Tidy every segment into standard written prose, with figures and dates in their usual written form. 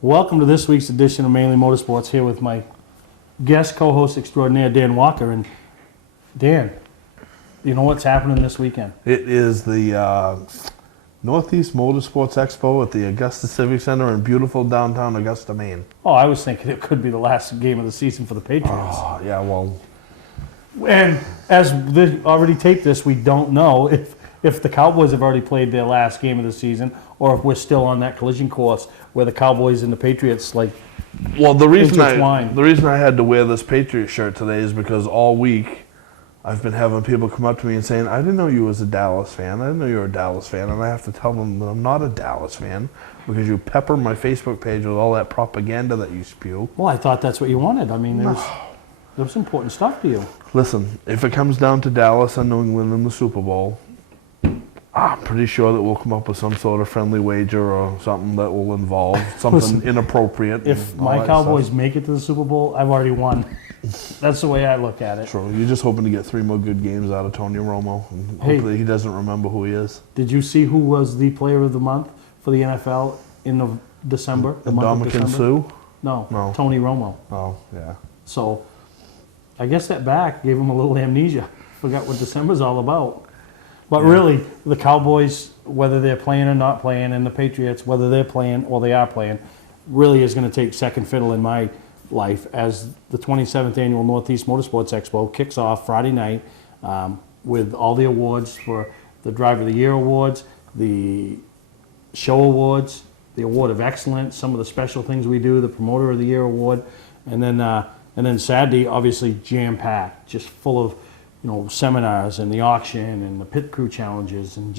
Welcome to this week's edition of Mainely Motorsports, here with my guest co-host extraordinaire, Dan Walker. And Dan, you know what's happening this weekend? It is the Northeast Motorsports Expo at the Augusta Civic Center in beautiful downtown Augusta, Maine. Oh, I was thinking it could be the last game of the season for the Patriots. Oh, yeah, well. And as they already taped this, we don't know if the Cowboys have already played their last game of the season, or if we're still on that collision course where the Cowboys and the Patriots Well, the reason intertwine. I had to wear this Patriot shirt today is because all week I've been having people come up to me and saying, I didn't know you was a Dallas fan. I didn't know you were a Dallas fan. And I have to tell them that I'm not a Dallas fan because you pepper my Facebook page with all that propaganda that you spew. Well, I thought that's what you wanted. I mean, there was important stuff to you. Listen, if it comes down to Dallas and New England in the Super Bowl, I'm pretty sure that we'll come up with some sort of friendly wager or something that will involve something inappropriate. If my Cowboys make it to the Super Bowl, I've already won. That's the way I look at it. True. You're just hoping to get 3 more good games out of Tony Romo. And hopefully he doesn't remember who he is. Did you see who was the player of the month for the NFL in December? The month of December? Sue? No, Tony Romo. Oh, yeah. So I guess that back gave him a little amnesia. Forgot what December's all about. But really, the Cowboys, whether they're playing or not playing, and the Patriots, whether they're playing or they are playing, really is going to take second fiddle in my life as the 27th Annual Northeast Motorsports Expo kicks off Friday night with all the awards for the Driver of the Year awards, the show awards, the Award of Excellence, some of the special things we do, the Promoter of the Year award, and then Saturday, obviously jam-packed, just full of seminars and the auction and the pit crew challenges and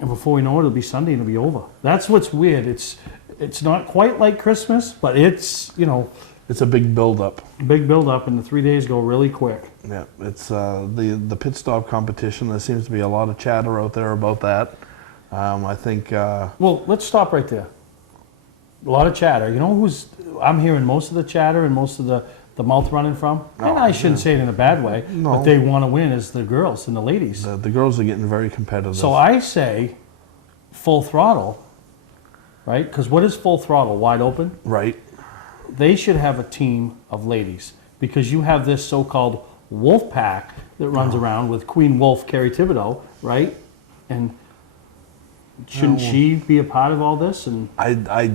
before we know it, it'll be Sunday and it'll be over. That's what's weird. It's not quite like Christmas, but it's a big build-up. Big build-up, and the 3 days go really quick. Yeah, it's the pit stop competition. There seems to be a lot of chatter out there about that. I think. Well, let's stop right there. A lot of chatter. You know I'm hearing most of the chatter and most of the mouth running from? And I shouldn't say it in a bad way, but they want to win is the girls and the ladies. The girls are getting very competitive. So I say full throttle, right? Because what is full throttle? Wide open? Right. They should have a team of ladies because you have this so-called wolf pack that runs around with Queen Wolf Carrie Thibodeau, right? And shouldn't she be a part of all this? And I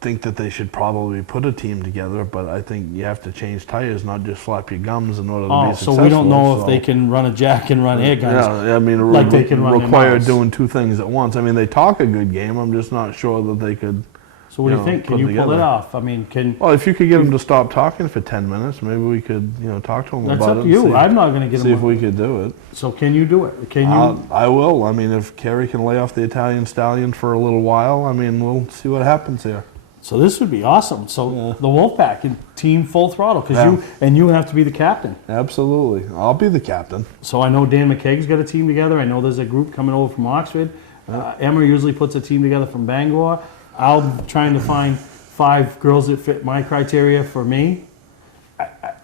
think that they should probably put a team together, but I think you have to change tires, not just flap your gums in order to be successful. So we don't know if they can run a jack and run air guns. Yeah, I mean, like they can run require doing two things at once. I mean, they talk a good game. I'm just not sure that they could. So what do you think? Can you pull it off? I mean, Well, if you could get them to stop talking for 10 minutes, maybe we could, talk to them that's about up it. to you. I'm not going to get them. See if we could do it. So can you do it? Can you? I will. I mean, if Carrie can lay off the Italian stallion for a little while, I mean, we'll see what happens here. So this would be awesome. So the Wolfpack and team full throttle because you have to be the captain. Absolutely, I'll be the captain. So I know Dan McKegg's got a team together. I know there's a group coming over from Oxford. Emma usually puts a team together from Bangor. I'm trying to find 5 girls that fit my criteria for me.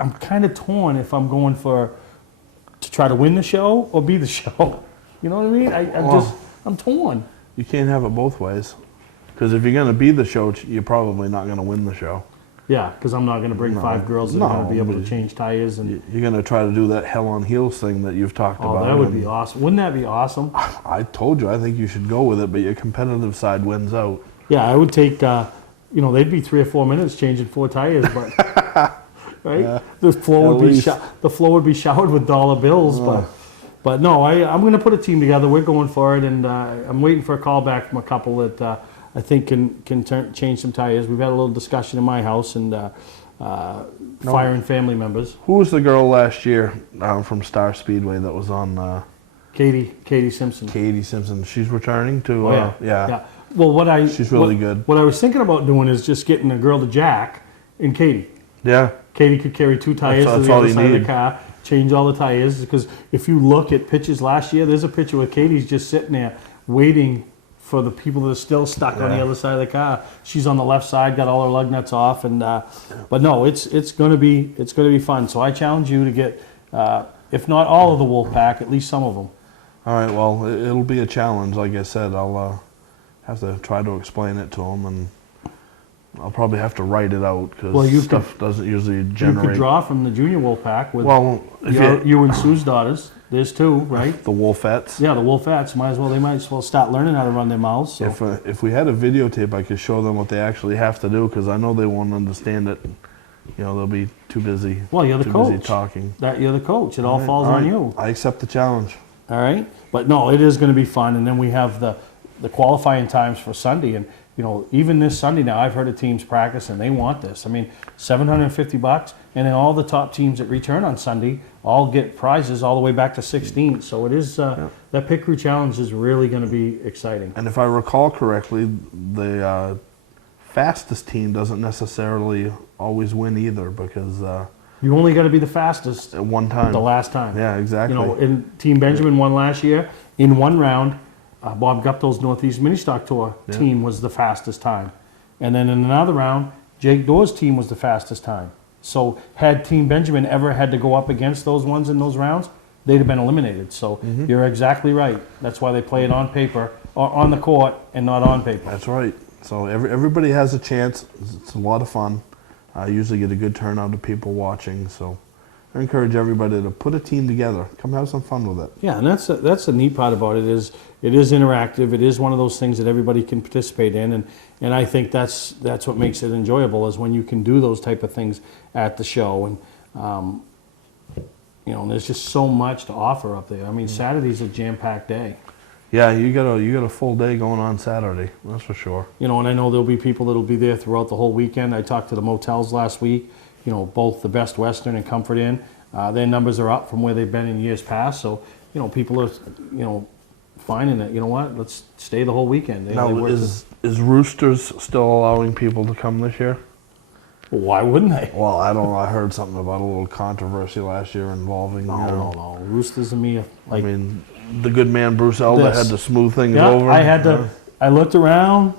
I'm kind of torn if I'm going to try to win the show or be the show. You know what I mean? I'm torn. You can't have it both ways. Because if you're going to be the show, you're probably not going to win the show. Yeah, because I'm not going to bring 5 girls that are going to be able to change tires. And you're going to try to do that hell on heels thing that you've talked about. Oh, that would be awesome. Wouldn't that be awesome? I told you, I think you should go with it, but your competitive side wins out. Yeah, I would take, they'd be 3 or 4 minutes changing 4 tires, but right? Yeah, the floor would be showered with dollar bills, but no, I'm going to put a team together. We're going for it, and I'm waiting for a call back from a couple that I think can change some tires. We've had a little discussion in my house and fire and family members. Who was the girl last year from Star Speedway that was on? Katie Simpson. Katie Simpson. She's returning to. Yeah. Well, she's really good. What I was thinking about doing is just getting a girl to jack and Katie. Yeah. Katie could carry 2 tires to the other side of the car, change all the tires. Because if you look at pictures last year, there's a picture where Katie's just sitting there waiting for the people that are still stuck on the other side of the car. She's on the left side, got all her lug nuts off, and but no, it's gonna be fun. So I challenge you to get, if not all of the Wolfpack, at least some of them. All right. Well, it'll be a challenge. Like I said, I'll have to try to explain it to them and I'll probably have to write it out because Well, you stuff doesn't usually You generate. could draw from the junior wolf pack with Well, if you and Sue's daughters. There's two, right? the Wolfettes. Yeah, the Wolfettes. They might as well start learning how to run their mouths. So. If we had a videotape, I could show them what they actually have to do because I know they won't understand it. You know, they'll be too busy. Well, you're the too coach. busy talking. You're the coach. It all Right, falls all on right. you. I accept the challenge. All right, but no, it is going to be fun. And then we have the qualifying times for Sunday, and you know, even this Sunday now, I've heard of teams practice and they want this. I mean, $750, and then all the top teams that return on Sunday all get prizes all the way back to 16. So it is that pit crew challenge is really going to be exciting. And if I recall correctly, the fastest team doesn't necessarily always win either because You only got to be the fastest at one time. the last time. Yeah, exactly. You know, and Team Benjamin won last year in one round. Bob Guptill's Northeast Mini Stock Tour team was the fastest time. And then in another round, Jake Doerr's team was the fastest time. So had Team Benjamin ever had to go up against those ones in those rounds, they'd have been eliminated. So you're exactly right. That's why they play it on paper, or on the court, and not on paper. That's right. So everybody has a chance. It's a lot of fun. I usually get a good turnout of people watching. So I encourage everybody to put a team together. Come have some fun with it. Yeah, and that's the neat part about it is interactive. It is one of those things that everybody can participate in, and I think that's what makes it enjoyable is when you can do those type of things at the show. And you know, there's just so much to offer up there. I mean, Saturday's a jam-packed day. Yeah, you got a full day going on Saturday. That's for sure. You know, and I know there'll be people that'll be there throughout the whole weekend. I talked to the motels last week. You know, both the Best Western and Comfort Inn. Their numbers are up from where they've been in years past. So, you know, people are, you know, finding that, you know what, let's stay the whole weekend. Now, is Roosters still allowing people to come this year? Why wouldn't they? Well, I don't know. I heard something about a little controversy last year involving. No. Roosters and me, like, I mean, the good man Bruce Elder had to smooth things yeah, over. I had to. I looked around.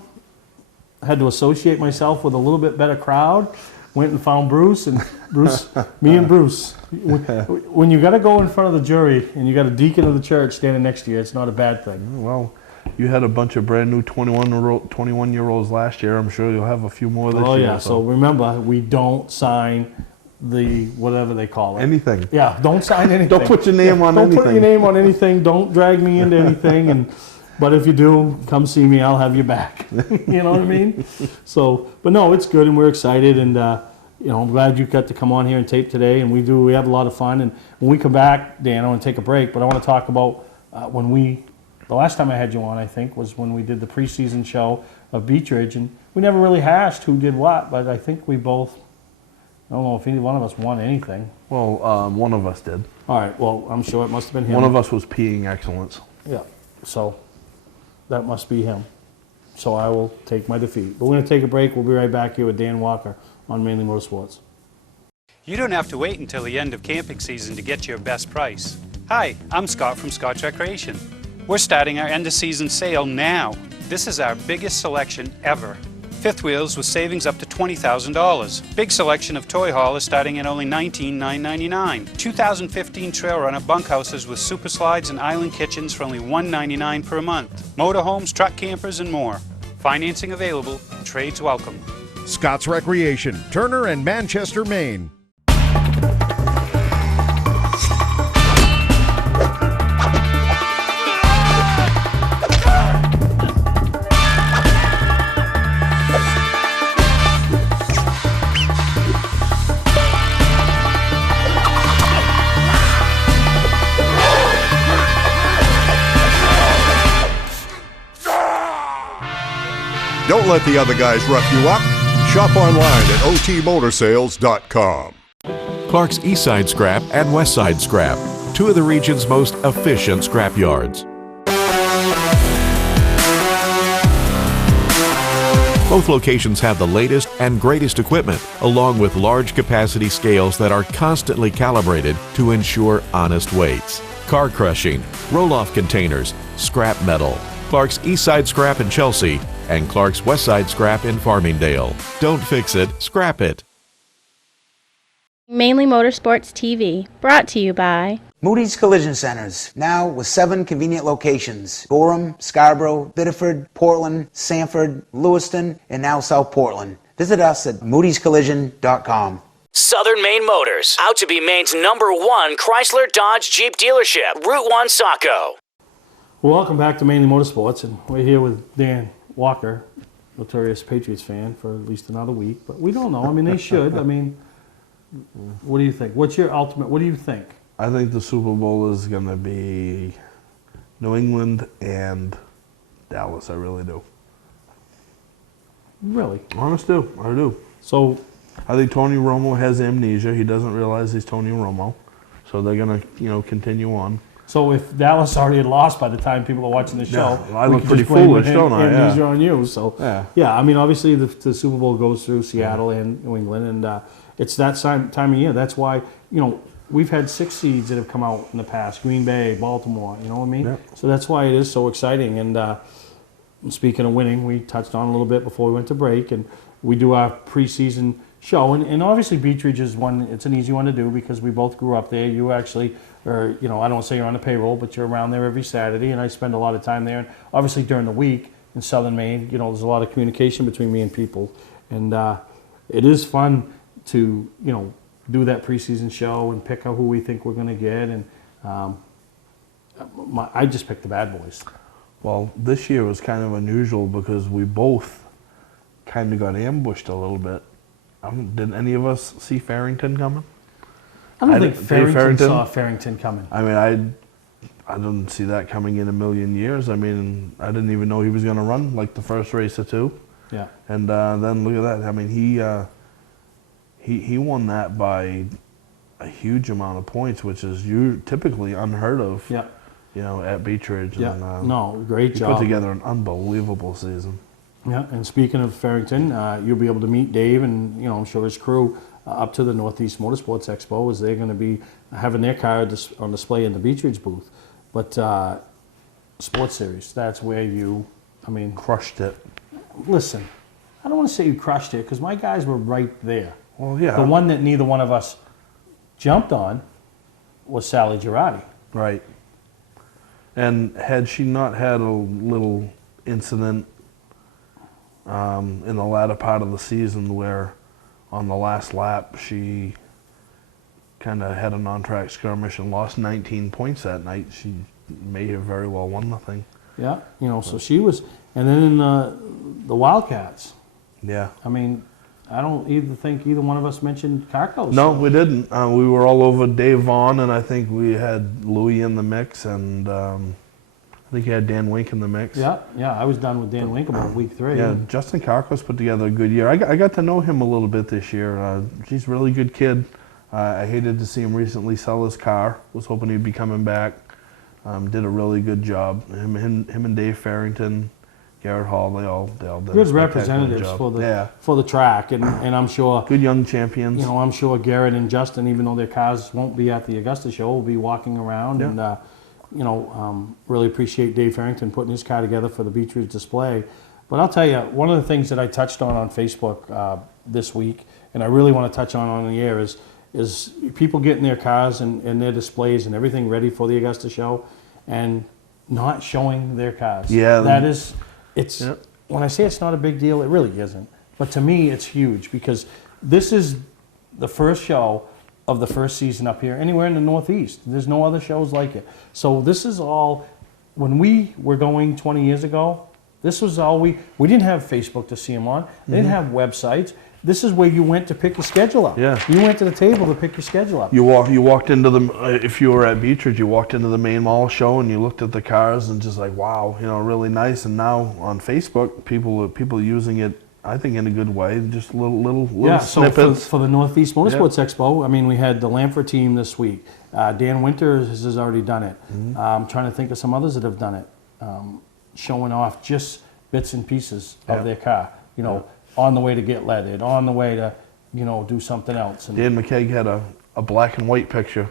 I had to associate myself with a little bit better crowd. Went and found Bruce, and Bruce, me and Bruce. When you got to go in front of the jury and you got a deacon of the church standing next to you, it's not a bad thing. Well, you had a bunch of brand new 21-year-olds last year. I'm sure you'll have a few more this year. Oh yeah. So remember, we don't sign the whatever they call it. Anything. Yeah, don't sign anything. Don't put your name on don't anything. Don't put your name on anything. Don't drag me into anything. But if you do, come see me. I'll have your back. You know what I mean? So, but no, it's good, and we're excited, and you know, I'm glad you got to come on here and tape today. And we have a lot of fun. And when we come back, Dan, I want to take a break, but I want to talk about the last time I had you on, I think, was when we did the preseason show of Beech Ridge, and we never really hashed who did what, but I think we both. I don't know if any one of us won anything. Well, one of us did. All right. Well, I'm sure it must have been him. One of us was peeing excellence. Yeah. So that must be him. So I will take my defeat. But we're going to take a break. We'll be right back here with Dan Walker on Mainly Motorsports. You don't have to wait until the end of camping season to get your best price. Hi, I'm Scott from Scott's Recreation. We're starting our end of season sale now. This is our biggest selection ever. Fifth wheels with savings up to $20,000. Big selection of toy haulers starting at only $19,999. 2015 trail runner bunkhouses with super slides and island kitchens for only $199 per month. Motorhomes, truck campers, and more. Financing available. Trades welcome. Scott's Recreation, Turner and Manchester, Maine. Don't let the other guys rough you up. Shop online at otmotorsales.com. Clark's Eastside Scrap and Westside Scrap, two of the region's most efficient scrap yards. Both locations have the latest and greatest equipment, along with large capacity scales that are constantly calibrated to ensure honest weights. Car crushing, roll-off containers, scrap metal. Clark's Eastside Scrap in Chelsea and Clark's Westside Scrap in Farmingdale. Don't fix it, scrap it. Mainly Motorsports TV, brought to you by Moody's Collision Centers, now with 7 convenient locations: Gorham, Scarborough, Biddeford, Portland, Sanford, Lewiston, and now South Portland. Visit us at moodyscollision.com. Southern Maine Motors, out to be Maine's #1 Chrysler Dodge Jeep dealership, Route 1 Saco. Well, welcome back to Mainely Motorsports, and we're here with Dan Walker, notorious Patriots fan, for at least another week. But we don't know. I mean, they should. I mean, what do you think? What's your ultimate? What do you think? I think the Super Bowl is going to be New England and Dallas. I really do. Really? Honest do. I do. So, I think Tony Romo has amnesia. He doesn't realize he's Tony Romo. So they're going to, continue on. so if Dallas already had lost by the time people are watching the show, Yeah, I we look could pretty just blame foolish, don't I? amnesia Yeah. on you. So, Yeah. I mean, obviously the Super Bowl goes through Seattle and New England, and it's that time of year. That's why, we've had 6 seeds that have come out in the past. Green Bay, Baltimore, you know what I mean? Yep. So that's why it is so exciting. And speaking of winning, we touched on a little bit before we went to break, and we do our preseason show. And obviously Beechridge is one, it's an easy one to do because we both grew up there. You actually, I don't want to say you're on the payroll, but you're around there every Saturday, and I spend a lot of time there. And obviously during the week in Southern Maine, there's a lot of communication between me and people. And it is fun to, do that preseason show and pick out who we think we're going to get. And I just picked the bad boys. Well, this year was kind of unusual because we both kind of got ambushed a little bit. Did any of us see Farrington coming? I don't think Dave Farrington saw Farrington coming. I mean, I didn't see that coming in a million years. I mean, I didn't even know he was going to run like the first race or two. Yeah. And then look at that. I mean, he won that by a huge amount of points, which is typically unheard of. Yeah. At Beechridge. Yeah. And, No, great he job. put together an unbelievable season. Yeah. And speaking of Farrington, you'll be able to meet Dave and I'm sure his crew up to the Northeast Motorsports Expo, as they're going to be having their car on display in the Beechridge booth. But Sports Series, that's where Crushed it. Listen, I don't want to say you crushed it because my guys were right there. Well, yeah. The one that neither one of us jumped on was Sally Girardi. Right. And had she not had a little incident in the latter part of the season where on the last lap she kind of had a non-track skirmish and lost 19 points that night, she may have very well won the thing. Yeah, so she was, and then in the Wildcats. Yeah. I mean, I don't think either one of us mentioned Carcos. No, we didn't. We were all over Dave Vaughn, and I think we had Louis in the mix, and I think you had Dan Wink in the mix. Yeah, I was done with Dan Wink about week 3. Yeah, Justin Carcos put together a good year. I got to know him a little bit this year. He's a really good kid. I hated to see him recently sell his car. Was hoping he'd be coming back. Did a really good job. Him and Dave Farrington, Garrett Hall, they all did a Good spectacular representatives job. for the track, and I'm sure Good young champions. I'm sure Garrett and Justin, even though their cars won't be at the Augusta show, will be walking around. Yeah. And really appreciate Dave Farrington putting his car together for the Beechridge display. But I'll tell you, one of the things that I touched on Facebook this week, and I really want to touch on the air, is people getting their cars and their displays and everything ready for the Augusta show and not showing their cars. Yeah. When I say it's not a big deal, it really isn't. But to me, it's huge because this is the first show of the first season up here anywhere in the Northeast. There's no other shows like it. So this is all, when we were going 20 years ago, this was all we didn't have Facebook to see them on. They didn't have websites. This is where you went to pick your schedule up. Yeah. You went to the table to pick your schedule up. You walked into if you were at Beechridge, you walked into the main mall show and you looked at the cars and just like, wow, really nice. And now on Facebook, people are using it, I think, in a good way. Just little snippets. So for the Northeast Motorsports Expo, I mean, we had the Lamford team this week. Dan Winters has already done it. I'm trying to think of some others that have done it, showing off just bits and pieces of their car. On the way to get leaded, on the way to, do something else. And, Dan McKeag had a black and white picture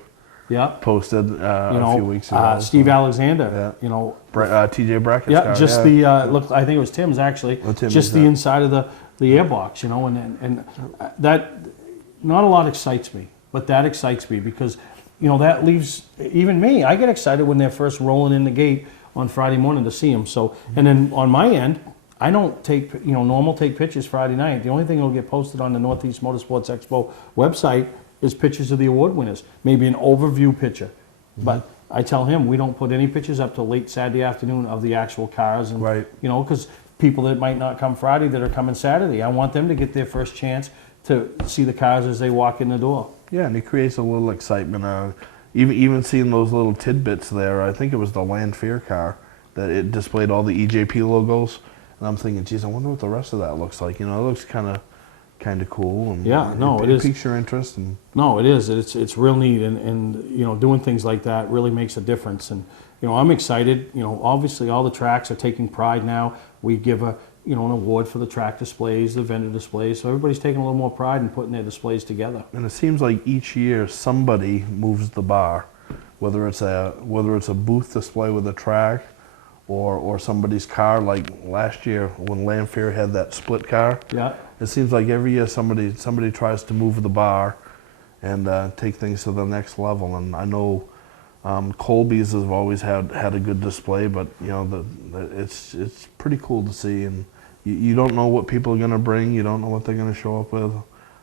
posted a few weeks ago. Steve Alexander, TJ Brackett's car. Just I think it was Tim's actually, just the inside of the airbox, and that, not a lot excites me, but that excites me because, that leaves, even me, I get excited when they're first rolling in the gate on Friday morning to see them. So, and then on my end, I don't take, normal take pictures Friday night. The only thing that'll get posted on the Northeast Motorsports Expo website is pictures of the award winners, maybe an overview picture. But I tell him we don't put any pictures up till late Saturday afternoon of the actual cars, and Right. because people that might not come Friday that are coming Saturday, I want them to get their first chance to see the cars as they walk in the door. Yeah, and it creates a little excitement. Even seeing those little tidbits there, I think it was the Lanphier car that it displayed all the EJP logos, and I'm thinking, geez, I wonder what the rest of that looks like. It looks kind of cool. And Yeah, no, it it is. piques your interest. And No, it is. It's real neat, and doing things like that really makes a difference. And I'm excited. Obviously all the tracks are taking pride now. We give an award for the track displays, the vendor displays. So everybody's taking a little more pride in putting their displays together. And it seems like each year somebody moves the bar, whether it's a booth display with a track, or somebody's car. Like last year when Lanphier had that split car. Yeah. It seems like every year somebody tries to move the bar and take things to the next level. And I know Colby's has always had a good display, but it's pretty cool to see. And you don't know what people are going to bring. You don't know what they're going to show up with,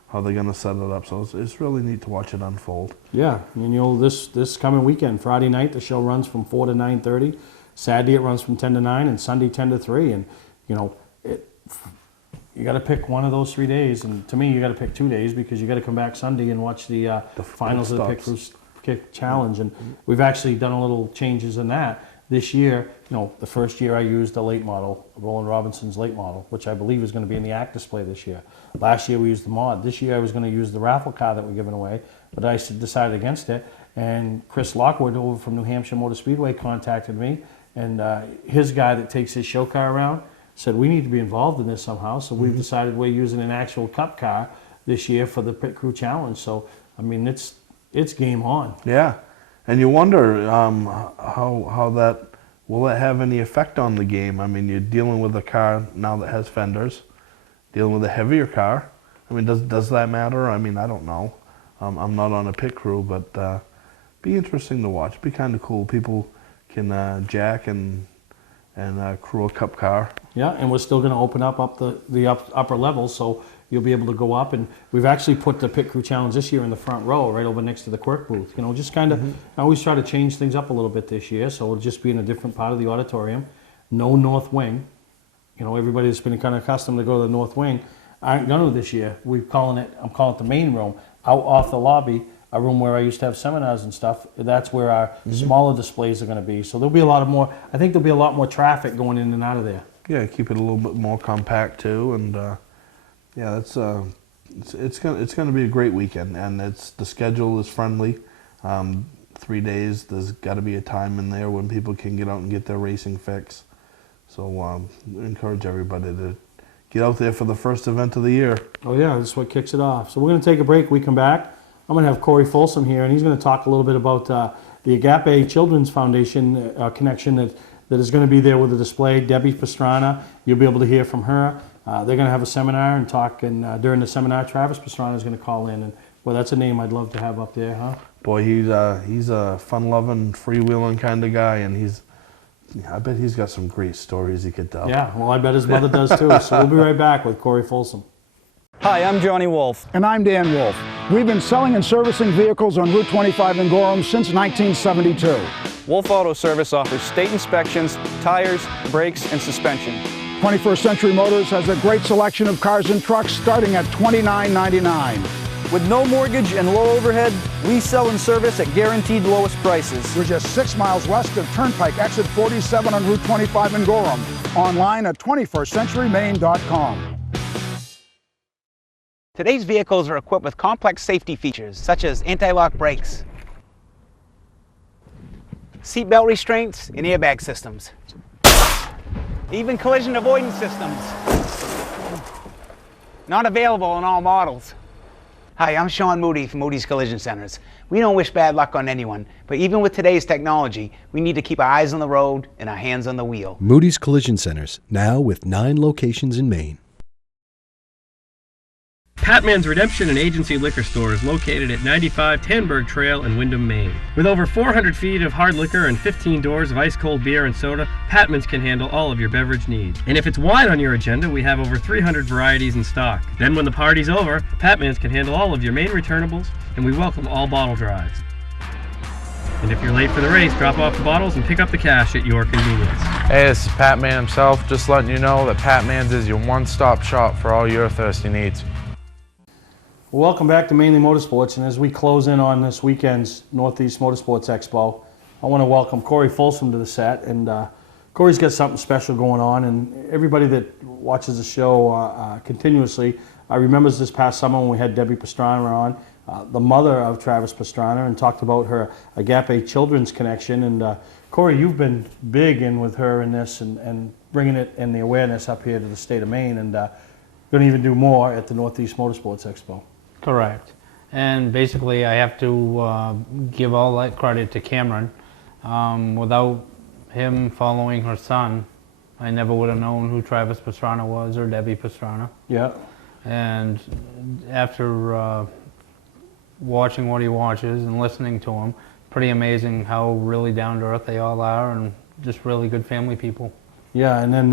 how they're going to set it up. So it's really neat to watch it unfold. Yeah, and this coming weekend, Friday night the show runs from 4 to 9:30. Saturday it runs from 10 to 9, and Sunday 10 to 3. And you got to pick one of those 3 days. And to me, you got to pick 2 days because you got to come back Sunday and watch the finals of the Pit Crew Challenge. And we've actually done a little changes in that. This year, the first year I used a late model, Roland Robinson's late model, which I believe is going to be in the ACT display this year. Last year we used the mod. This year I was going to use the raffle car that we're giving away, but I decided against it. And Chris Lockwood over from New Hampshire Motor Speedway contacted me, and his guy that takes his show car around said we need to be involved in this somehow. So we've decided we're using an actual cup car this year for the Pit Crew Challenge. So I mean, it's game on. Yeah, and you wonder how that will it have any effect on the game. I mean, you're dealing with a car now that has fenders, dealing with a heavier car. I mean, does that matter? I mean, I don't know. I'm not on a pit crew, but be interesting to watch. Be kind of cool. People can jack and crew a cup car. Yeah, and we're still going to open up the upper level, so you'll be able to go up. And we've actually put the Pit Crew Challenge this year in the front row, right over next to the Quirk booth. Just kind of, I always try to change things up a little bit this year, so it'll just be in a different part of the auditorium. No north wing. Everybody that's been kind of accustomed to go to the north wing aren't going to this year. I'm calling it the main room, out off the lobby, a room where I used to have seminars and stuff. That's where our smaller displays are going to be. So there'll be I think there'll be a lot more traffic going in and out of there. Yeah, keep it a little bit more compact too, and yeah, it's gonna be a great weekend, and the schedule is friendly. 3 days. There's got to be a time in there when people can get out and get their racing fix. So encourage everybody to get out there for the first event of the year. Oh yeah, this is what kicks it off. So we're going to take a break. We come back. I'm going to have Corey Folsom here, and he's going to talk a little bit about the Agape Children's Foundation connection that is going to be there with the display. Debbie Pastrana, you'll be able to hear from her. They're going to have a seminar and talk, and during the seminar, Travis Pastrana is going to call in. And well, that's a name I'd love to have up there, huh? Boy, he's a fun-loving, freewheeling kind of guy, and I bet he's got some great stories he could tell. Yeah, well, I bet his mother does too. So we'll be right back with Corey Folsom. Hi, I'm Johnny Wolf. And I'm Dan Wolf. We've been selling and servicing vehicles on Route 25 in Gorham since 1972. Wolf Auto Service offers state inspections, tires, brakes, and suspension. 21st Century Motors has a great selection of cars and trucks starting at $29.99. With no mortgage and low overhead, we sell and service at guaranteed lowest prices. We're just 6 miles west of Turnpike, exit 47 on Route 25 in Gorham. Online at 21stcenturymaine.com. Today's vehicles are equipped with complex safety features such as anti-lock brakes, seatbelt restraints, and airbag systems. Even collision avoidance systems. Not available on all models. Hi, I'm Sean Moody from Moody's Collision Centers. We don't wish bad luck on anyone, but even with today's technology, we need to keep our eyes on the road and our hands on the wheel. Moody's Collision Centers, now with 9 locations in Maine. Patman's Redemption and Agency Liquor Store is located at 95 Tanberg Trail in Windham, Maine. With over 400 feet of hard liquor and 15 doors of ice-cold beer and soda, Patman's can handle all of your beverage needs. And if it's wine on your agenda, we have over 300 varieties in stock. Then when the party's over, Patman's can handle all of your Maine returnables, and we welcome all bottle drives. And if you're late for the race, drop off the bottles and pick up the cash at your convenience. Hey, this is Pat Man himself, just letting you know that Pat Man's is your one-stop shop for all your thirsty needs. Welcome back to Mainly Motorsports, and as we close in on this weekend's Northeast Motorsports Expo, I want to welcome Corey Folsom to the set, and Corey's got something special going on, and everybody that watches the show continuously remembers this past summer when we had Debbie Pastrana on, the mother of Travis Pastrana, and talked about her Agape Children's Connection, and Corey, you've been big in with her in this and bringing it and the awareness up here to the state of Maine, and going to even do more at the Northeast Motorsports Expo. Correct. And basically I have to give all that credit to Cameron. Without him following her son, I never would have known who Travis Pastrana was or Debbie Pastrana. Yeah. And after watching what he watches and listening to him, pretty amazing how really down to earth they all are and just really good family people. Yeah, and then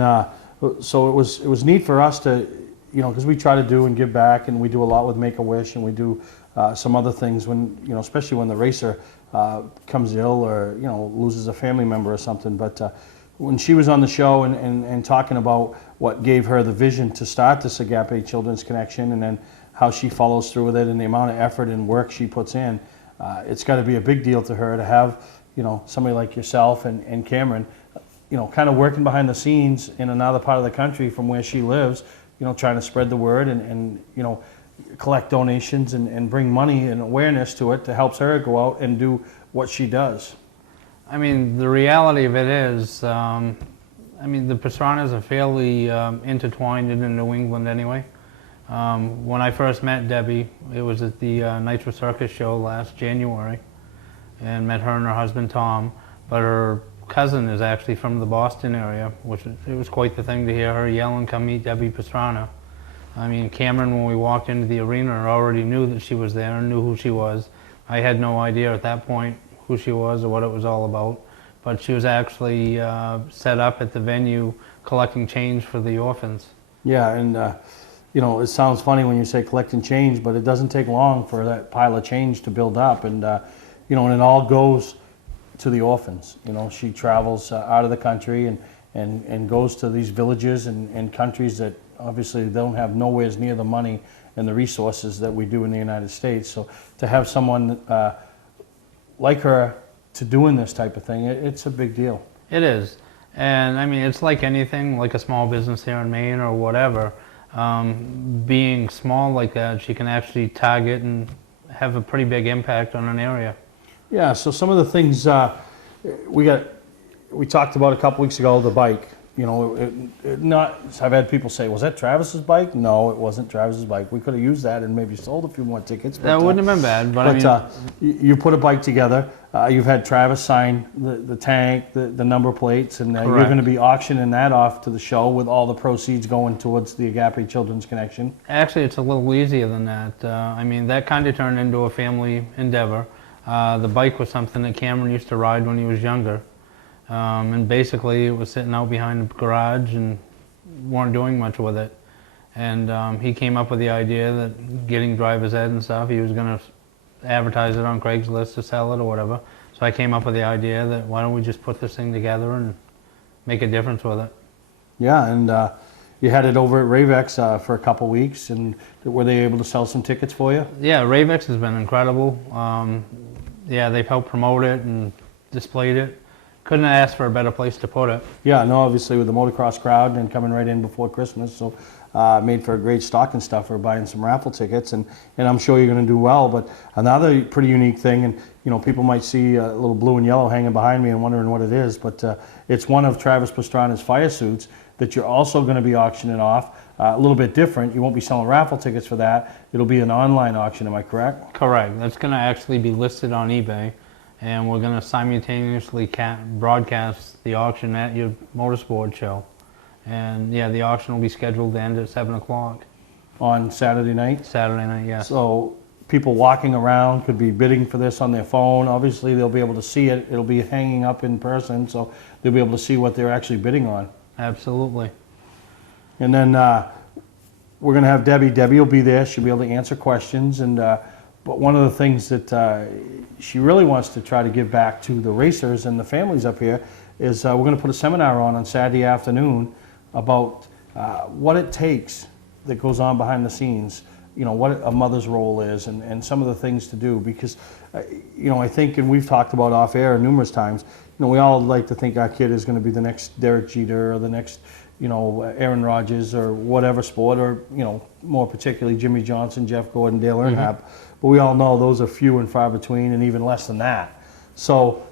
so it was neat for us to, you know, because we try to do and give back, and we do a lot with Make-A-Wish, and we do some other things when, you know, especially when the racer comes ill or, you know, loses a family member or something. But when she was on the show and talking about what gave her the vision to start this Agape Children's Connection, and then how she follows through with it and the amount of effort and work she puts in, it's got to be a big deal to her to have, you know, somebody like yourself and Cameron, you know, kind of working behind the scenes in another part of the country from where she lives, you know, trying to spread the word and you know, collect donations and bring money and awareness to it that helps her go out and do what she does. I mean, the reality of it is, I mean, the Pastranas are fairly intertwined in New England anyway. When I first met Debbie, it was at the Nitro Circus show last January, and met her and her husband Tom, but her cousin is actually from the Boston area, which it was quite the thing to hear her yell and come meet Debbie Pastrana. I mean, Cameron, when we walked into the arena, already knew that she was there and knew who she was. I had no idea at that point who she was or what it was all about, but she was actually set up at the venue collecting change for the orphans. Yeah, and you know, it sounds funny when you say collecting change, but it doesn't take long for that pile of change to build up, and you know, and it all goes to the orphans. You know, she travels out of the country and goes to these villages and countries that obviously don't have nowhere near the money and the resources that we do in the United States. So to have someone like her to doing this type of thing, it's a big deal. It is. And I mean, it's like anything, like a small business here in Maine or whatever. Being small like that, she can actually target and have a pretty big impact on an area. Yeah, so some of the things we talked about a couple weeks ago, the bike. You know, I've had people say, was that Travis's bike? No, it wasn't Travis's bike. We could have used that and maybe sold a few more tickets. But, that wouldn't have been bad, but I mean... you put a bike together, you've had Travis sign the tank, the number plates, and you're going to be auctioning that off to the show with all the proceeds going towards the Agape Children's Connection. Actually, it's a little easier than that. I mean, that kind of turned into a family endeavor. The bike was something that Cameron used to ride when he was younger. And basically it was sitting out behind the garage and weren't doing much with it. And he came up with the idea that getting driver's ed and stuff, he was going to advertise it on Craigslist to sell it or whatever. So I came up with the idea that why don't we just put this thing together and make a difference with it. Yeah, and you had it over at Ravex for a couple weeks, and were they able to sell some tickets for you? Yeah, Ravex has been incredible. Yeah, they've helped promote it and displayed it. Couldn't have asked for a better place to put it. Yeah, no, obviously with the motocross crowd and coming right in before Christmas, so made for a great stocking stuffer buying some raffle tickets, and I'm sure you're going to do well. But another pretty unique thing, and you know, people might see a little blue and yellow hanging behind me and wondering what it is, but it's one of Travis Pastrana's fire suits that you're also going to be auctioning off. A little bit different. You won't be selling raffle tickets for that. It'll be an online auction, am I correct? Correct. That's going to actually be listed on eBay. And we're going to simultaneously broadcast the auction at your motorsport show. And yeah, the auction will be scheduled to end at 7 o'clock. on Saturday night. Saturday night, yes. So people walking around could be bidding for this on their phone. Obviously, they'll be able to see it. It'll be hanging up in person, so they'll be able to see what they're actually bidding on. Absolutely. And then we're going to have Debbie. Debbie will be there. She'll be able to answer questions. And but one of the things that she really wants to try to give back to the racers and the families up here is we're going to put a seminar on Saturday afternoon about what it takes that goes on behind the scenes. You know, what a mother's role is and some of the things to do. Because, you know, I think, and we've talked about off air numerous times, you know, we all like to think our kid is going to be the next Derek Jeter or the next, you know, Aaron Rodgers or whatever sport, or, you know, more particularly Jimmy Johnson, Jeff Gordon, Dale Earnhardt. But we all know those are few and far between, and even less than that. So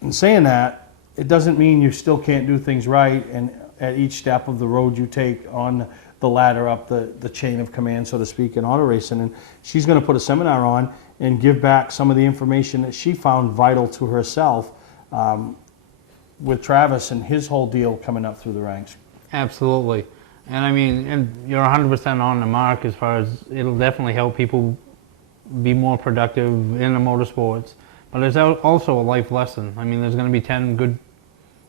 in saying that, it doesn't mean you still can't do things right, and at each step of the road you take on the ladder up the chain of command, so to speak, in auto racing. And she's going to put a seminar on and give back some of the information that she found vital to herself with Travis and his whole deal coming up through the ranks. Absolutely. And I mean, and you're 100% on the mark as far as it'll definitely help people be more productive in the motorsports. But there's also a life lesson. I mean, there's going to be 10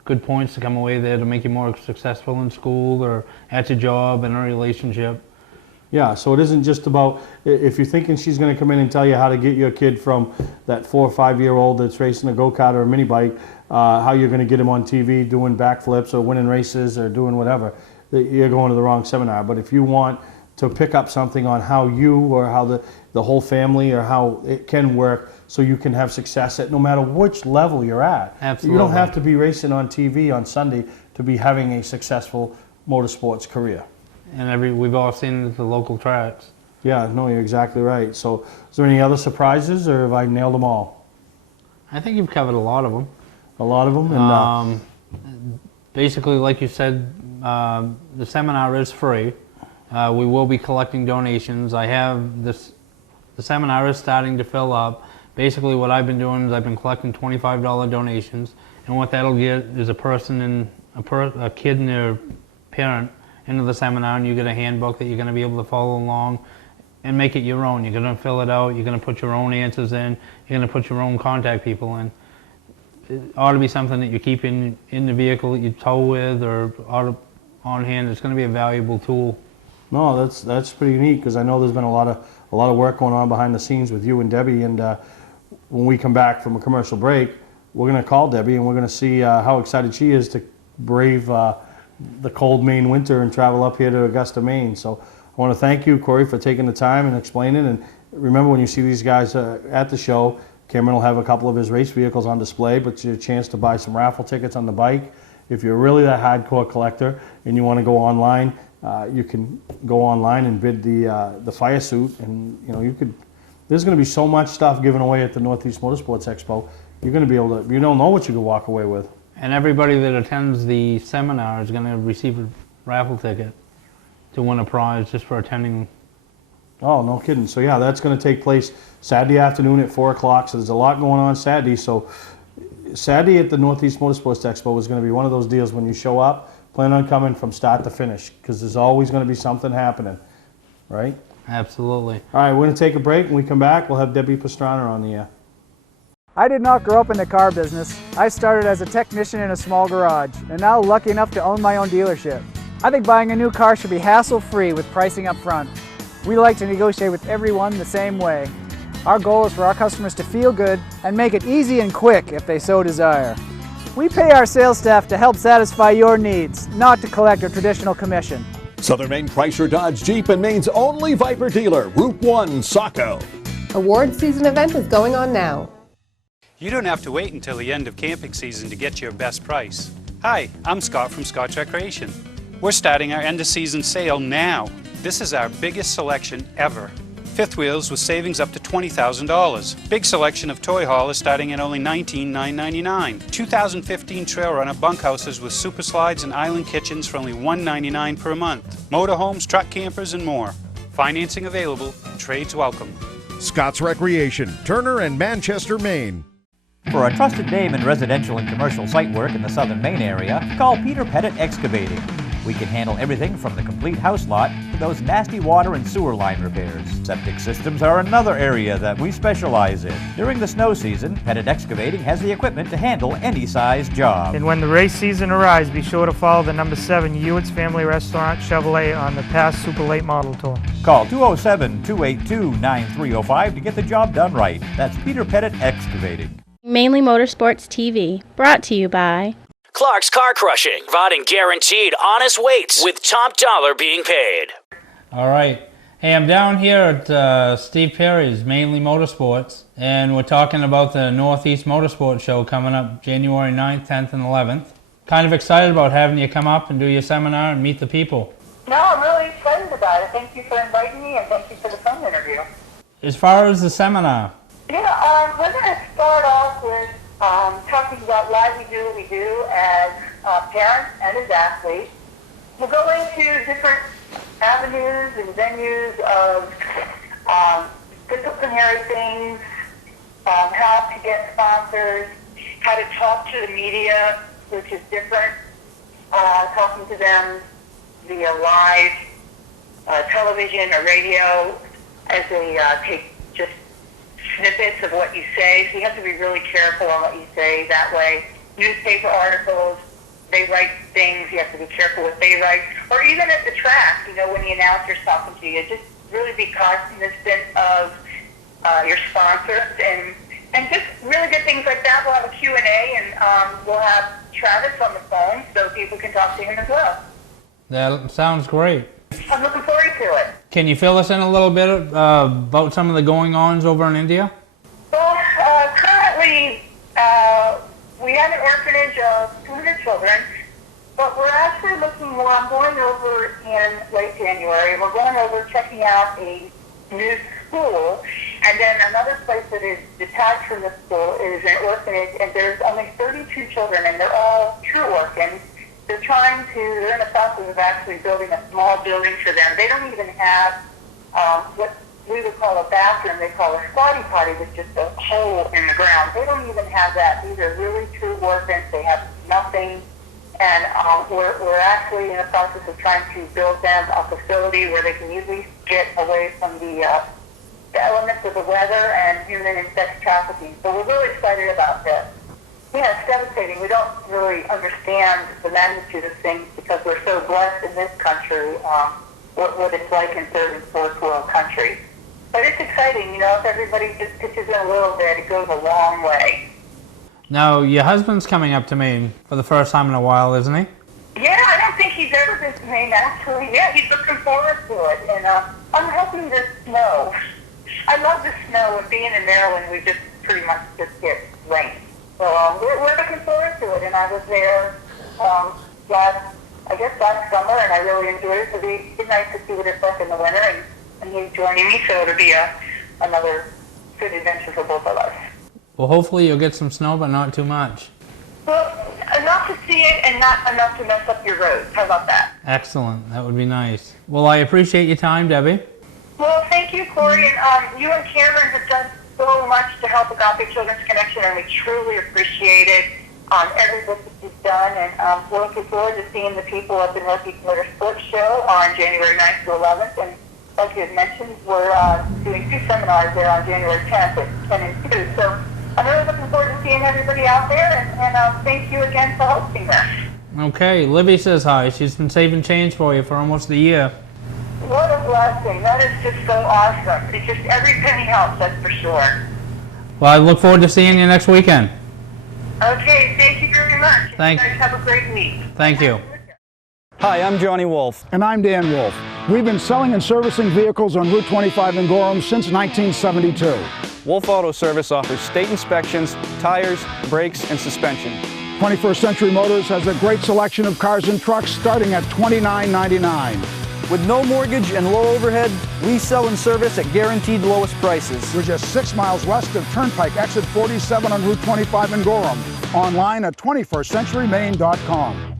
good points to come away there to make you more successful in school or at your job and a relationship. Yeah, so it isn't just about, if you're thinking she's going to come in and tell you how to get your kid from that 4 or 5 year old that's racing a go-kart or a mini bike, how you're going to get him on TV doing backflips or winning races or doing whatever, you're going to the wrong seminar. But if you want to pick up something on how you or how the whole family or how it can work so you can have success at no matter which level you're at. Absolutely. You don't have to be racing on TV on Sunday to be having a successful motorsports career. And we've all seen it at the local tracks. Yeah, no, you're exactly right. So is there any other surprises, or have I nailed them all? I think you've covered a lot of them. A lot of them? And, basically, like you said, the seminar is free. We will be collecting donations. I have the seminar is starting to fill up. Basically, what I've been doing is I've been collecting $25 donations, and what that'll get is a person and a kid and their parent into the seminar, and you get a handbook that you're going to be able to follow along and make it your own. You're going to fill it out. You're going to put your own answers in. You're going to put your own contact people in. It ought to be something that you keep in the vehicle that you tow with or on hand. It's going to be a valuable tool. No, that's pretty neat, because I know there's been a lot of work going on behind the scenes with you and Debbie. And when we come back from a commercial break, we're going to call Debbie and we're going to see how excited she is to brave the cold Maine winter and travel up here to Augusta, Maine. So I want to thank you, Corey, for taking the time and explaining. And remember, when you see these guys at the show, Cameron will have a couple of his race vehicles on display, but it's your chance to buy some raffle tickets on the bike. If you're really that hardcore collector and you want to go online, you can go online and bid the fire suit, and you know there's going to be so much stuff given away at the Northeast Motorsports Expo. You're going to be able to, you don't know what you can walk away with. And everybody that attends the seminar is going to receive a raffle ticket to win a prize just for attending. Oh, no kidding. So yeah, that's going to take place Saturday afternoon at 4 o'clock. So there's a lot going on Saturday. So Saturday at the Northeast Motorsports Expo is going to be one of those deals when you show up, plan on coming from start to finish, because there's always going to be something happening, right? Absolutely. All right, we're going to take a break. When we come back, we'll have Debbie Pastrana on the air. I did not grow up in the car business. I started as a technician in a small garage, and now lucky enough to own my own dealership. I think buying a new car should be hassle-free with pricing up front. We like to negotiate with everyone the same way. Our goal is for our customers to feel good and make it easy and quick if they so desire. We pay our sales staff to help satisfy your needs, not to collect a traditional commission. Southern Maine Chrysler Dodge Jeep and Maine's only Viper dealer, Route 1, Saco. Award season event is going on now. You don't have to wait until the end of camping season to get your best price. Hi, I'm Scott from Scotch Recreation. We're starting our end of season sale now. This is our biggest selection ever. Fifth wheels with savings up to $20,000. Big selection of toy haulers starting at only $19,999. 2015 trail runner bunkhouses with super slides and island kitchens for only $199 per month. Motorhomes, truck campers, and more. Financing available. Trades welcome. Scott's Recreation, Turner and Manchester, Maine. For a trusted name in residential and commercial site work in the Southern Maine area, call Peter Pettit Excavating. We can handle everything from the complete house lot to those nasty water and sewer line repairs. Septic systems are another area that we specialize in. During the snow season, Pettit Excavating has the equipment to handle any size job. And when the race season arrives, be sure to follow the number 7 Hewitt's Family Restaurant Chevrolet on the past Super Late Model Tour. Call 207-282-9305 to get the job done right. That's Peter Pettit Excavating. Mainly Motorsports TV, brought to you by Clark's Car Crushing, providing guaranteed honest weights with top dollar being paid. All right. Hey, I'm down here at Steve Perry's, Mainly Motorsports, and we're talking about the Northeast Motorsports Show coming up January 9th, 10th, and 11th. Kind of excited about having you come up and do your seminar and meet the people. No, I'm really excited about it. Thank you for inviting me, and thank you for the phone interview. As far as the seminar, Yeah, we're going to start off with talking about why we do what we do as parents and as athletes. We'll go into different avenues and venues of disciplinary things, how to get sponsors, how to talk to the media, which is different, talking to them via live television or radio as they take just snippets of what you say. So you have to be really careful on what you say that way. Newspaper articles, they write things, you have to be careful what they write. Or even at the track, you know, when the announcer's talking to you, just really be cognizant of your sponsors and just really good things like that. We'll have a Q&A and we'll have Travis on the phone so people can talk to him as well. that sounds great. I'm looking forward to it. Can you fill us in a little bit about some of the going-ons over in India? Well, currently, we have an orphanage of 200 children, but we're actually looking more. I'm going over in late January. We're going over checking out a new school, and then another place that is detached from the school is an orphanage, and there's only 32 children, and they're all true orphans. They're in the process of actually building a small building for them. They don't even have what we would call a bathroom. They call a squatty potty with just a hole in the ground. They don't even have that. These are really true orphans. They have nothing. And we're actually in the process of trying to build them a facility where they can easily get away from the elements of the weather and human and sex trafficking. So we're really excited about this. Yeah, it's devastating. We don't really understand the magnitude of things because we're so blessed in this country, what it's like in third and fourth world countries. But it's exciting, you know, if everybody just pitches in a little bit, it goes a long way. Now, your husband's coming up to Maine for the first time in a while, isn't he? Yeah, I don't think he's ever been to Maine, actually. Yeah, he's looking forward to it. And I'm hoping the snow. I love the snow, and being in Maryland, we just pretty much just get rain. So we're looking forward to it, and I was there last summer, and I really enjoyed it. So it'd be nice to see what it's like in the winter, and he's joining me, so it'll be another good adventure for both of us. Well, hopefully you'll get some snow, but not too much. Well, enough to see it and not enough to mess up your roads. How about that? Excellent. That would be nice. Well, I appreciate your time, Debbie. Well, thank you, Corey, and you and Cameron have done so much to help Agape Children's Connection, and we truly appreciate it. Every bit that you've done, and we're looking forward to seeing the people at the Northeast Motorsports Show on January 9th to 11th. And like you had mentioned, we're doing 2 seminars there on January 10th at 10 and 2. So I'm really looking forward to seeing everybody out there, and thank you again for hosting this. Okay, Libby says hi. She's been saving change for you for almost a year. What a blessing. That is just so awesome. It's just every penny helps, that's for sure. Well, I look forward to seeing you next weekend. Okay, thank you very much. Thanks. You guys have a great week. Thank you. Hi, I'm Johnny Wolf. And I'm Dan Wolf. We've been selling and servicing vehicles on Route 25 in Gorham since 1972. Wolf Auto Service offers state inspections, tires, brakes, and suspension. 21st Century Motors has a great selection of cars and trucks starting at $29.99. With no mortgage and low overhead, we sell and service at guaranteed lowest prices. We're just 6 miles west of Turnpike, exit 47 on Route 25 in Gorham. Online at 21stcenturymaine.com.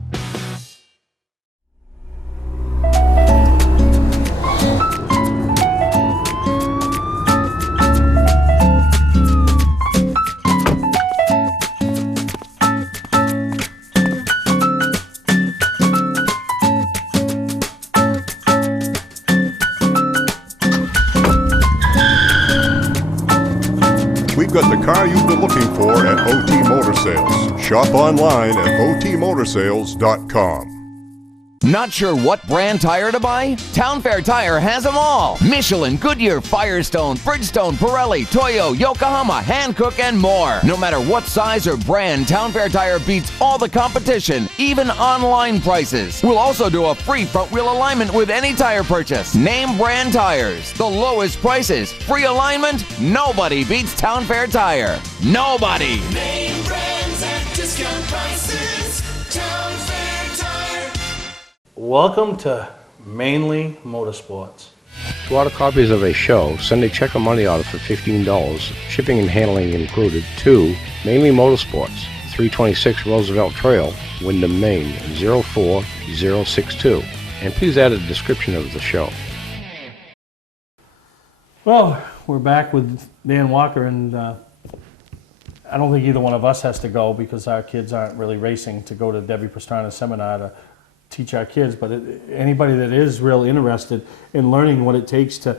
for at OT Motor Sales. Shop online at otmotorsales.com. Not sure what brand tire to buy? Town Fair Tire has them all. Michelin, Goodyear, Firestone, Bridgestone, Pirelli, Toyo, Yokohama, Hankook, and more. No matter what size or brand, Town Fair Tire beats all the competition, even online prices. We'll also do a free front wheel alignment with any tire purchase. Name brand tires, the lowest prices, free alignment. Nobody beats Town Fair Tire. Nobody. Name brands at discount prices. Town Fair Tire. Welcome to Mainely Motorsports. To order copies of a show, send a check or money order for $15, shipping and handling included, to Mainely Motorsports, 326 Roosevelt Trail, Windham, Maine, 04062. And please add a description of the show. Well, we're back with Dan Walker, and I don't think either one of us has to go because our kids aren't really racing to go to Debbie Pastrana's seminar to teach our kids, but anybody that is real interested in learning what it takes to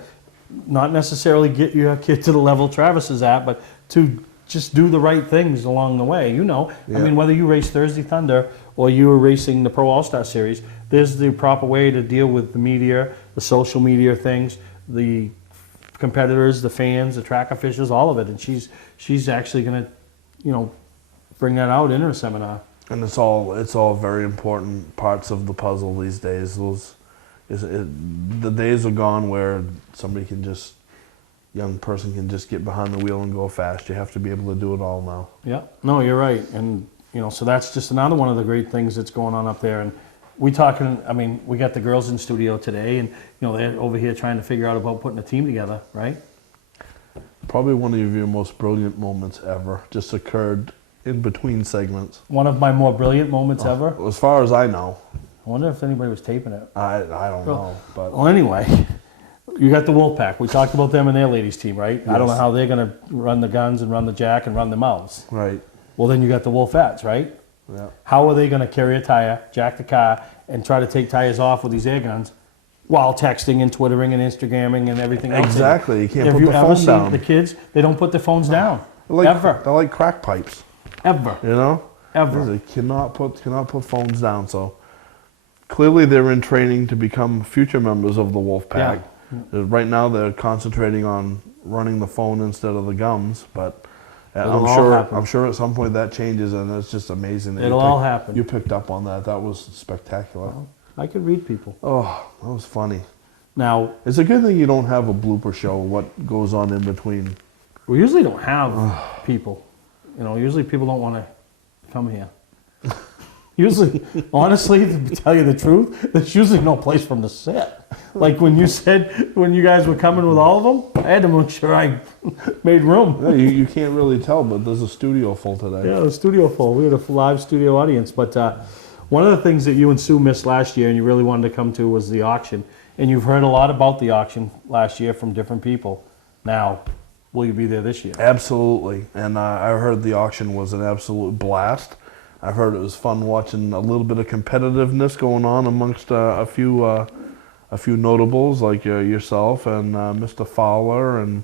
not necessarily get your kid to the level Travis is at, but to just do the right things along the way. You know, I mean, whether you race Thursday Thunder or you were racing the Pro All-Star Series, there's the proper way to deal with the media, the social media things, the competitors, the fans, the track officials, all of it. And she's actually going to, you know, bring that out in her seminar. And it's all very important parts of the puzzle these days. The days are gone where young person can just get behind the wheel and go fast. You have to be able to do it all now. Yeah, no, you're right. And, you know, so that's just another one of the great things that's going on up there. And we got the girls in studio today, and, you know, they're over here trying to figure out about putting a team together, right? Probably one of your most brilliant moments ever just occurred in between segments. One of my more brilliant moments ever? As far as I know. I wonder if anybody was taping it. I don't know. But well, anyway, you got the Wolfpack. We talked about them and their ladies team, right? Yes. I don't know how they're going to run the guns and run the jack and run the mouths. Right. Well, then you got the Wolfettes, right? Yeah. How are they going to carry a tire, jack the car, and try to take tires off with these air guns while texting and Twittering and Instagramming and everything else? Exactly. You can't Have put you the ever phone seen down. the kids? They don't put their phones down. They're like crack pipes. Ever. You know? Ever. They cannot put phones down. So clearly they're in training to become future members of the Wolfpack. Yeah. Right now they're concentrating on running the phone instead of the gums, but It'll all happen. I'm sure at some point that changes, and it's just amazing that It'll all happen. You picked up on that. That was spectacular. Well, I could read people. Oh, that was funny. Now, it's a good thing you don't have a blooper show, what goes on in between. We usually don't have people. You know, usually people don't want to come here. Usually, honestly, to tell you the truth, there's usually no place for them to sit. Like when you said, when you guys were coming with all of them, I had to make sure I made room. Yeah, you can't really tell, but there's a studio full today. Yeah, the studio full. We had a live studio audience. But one of the things that you and Sue missed last year and you really wanted to come to was the auction. And you've heard a lot about the auction last year from different people. Now, will you be there this year? Absolutely. And I heard the auction was an absolute blast. I've heard it was fun watching a little bit of competitiveness going on amongst a few notables like yourself and Mr. Fowler and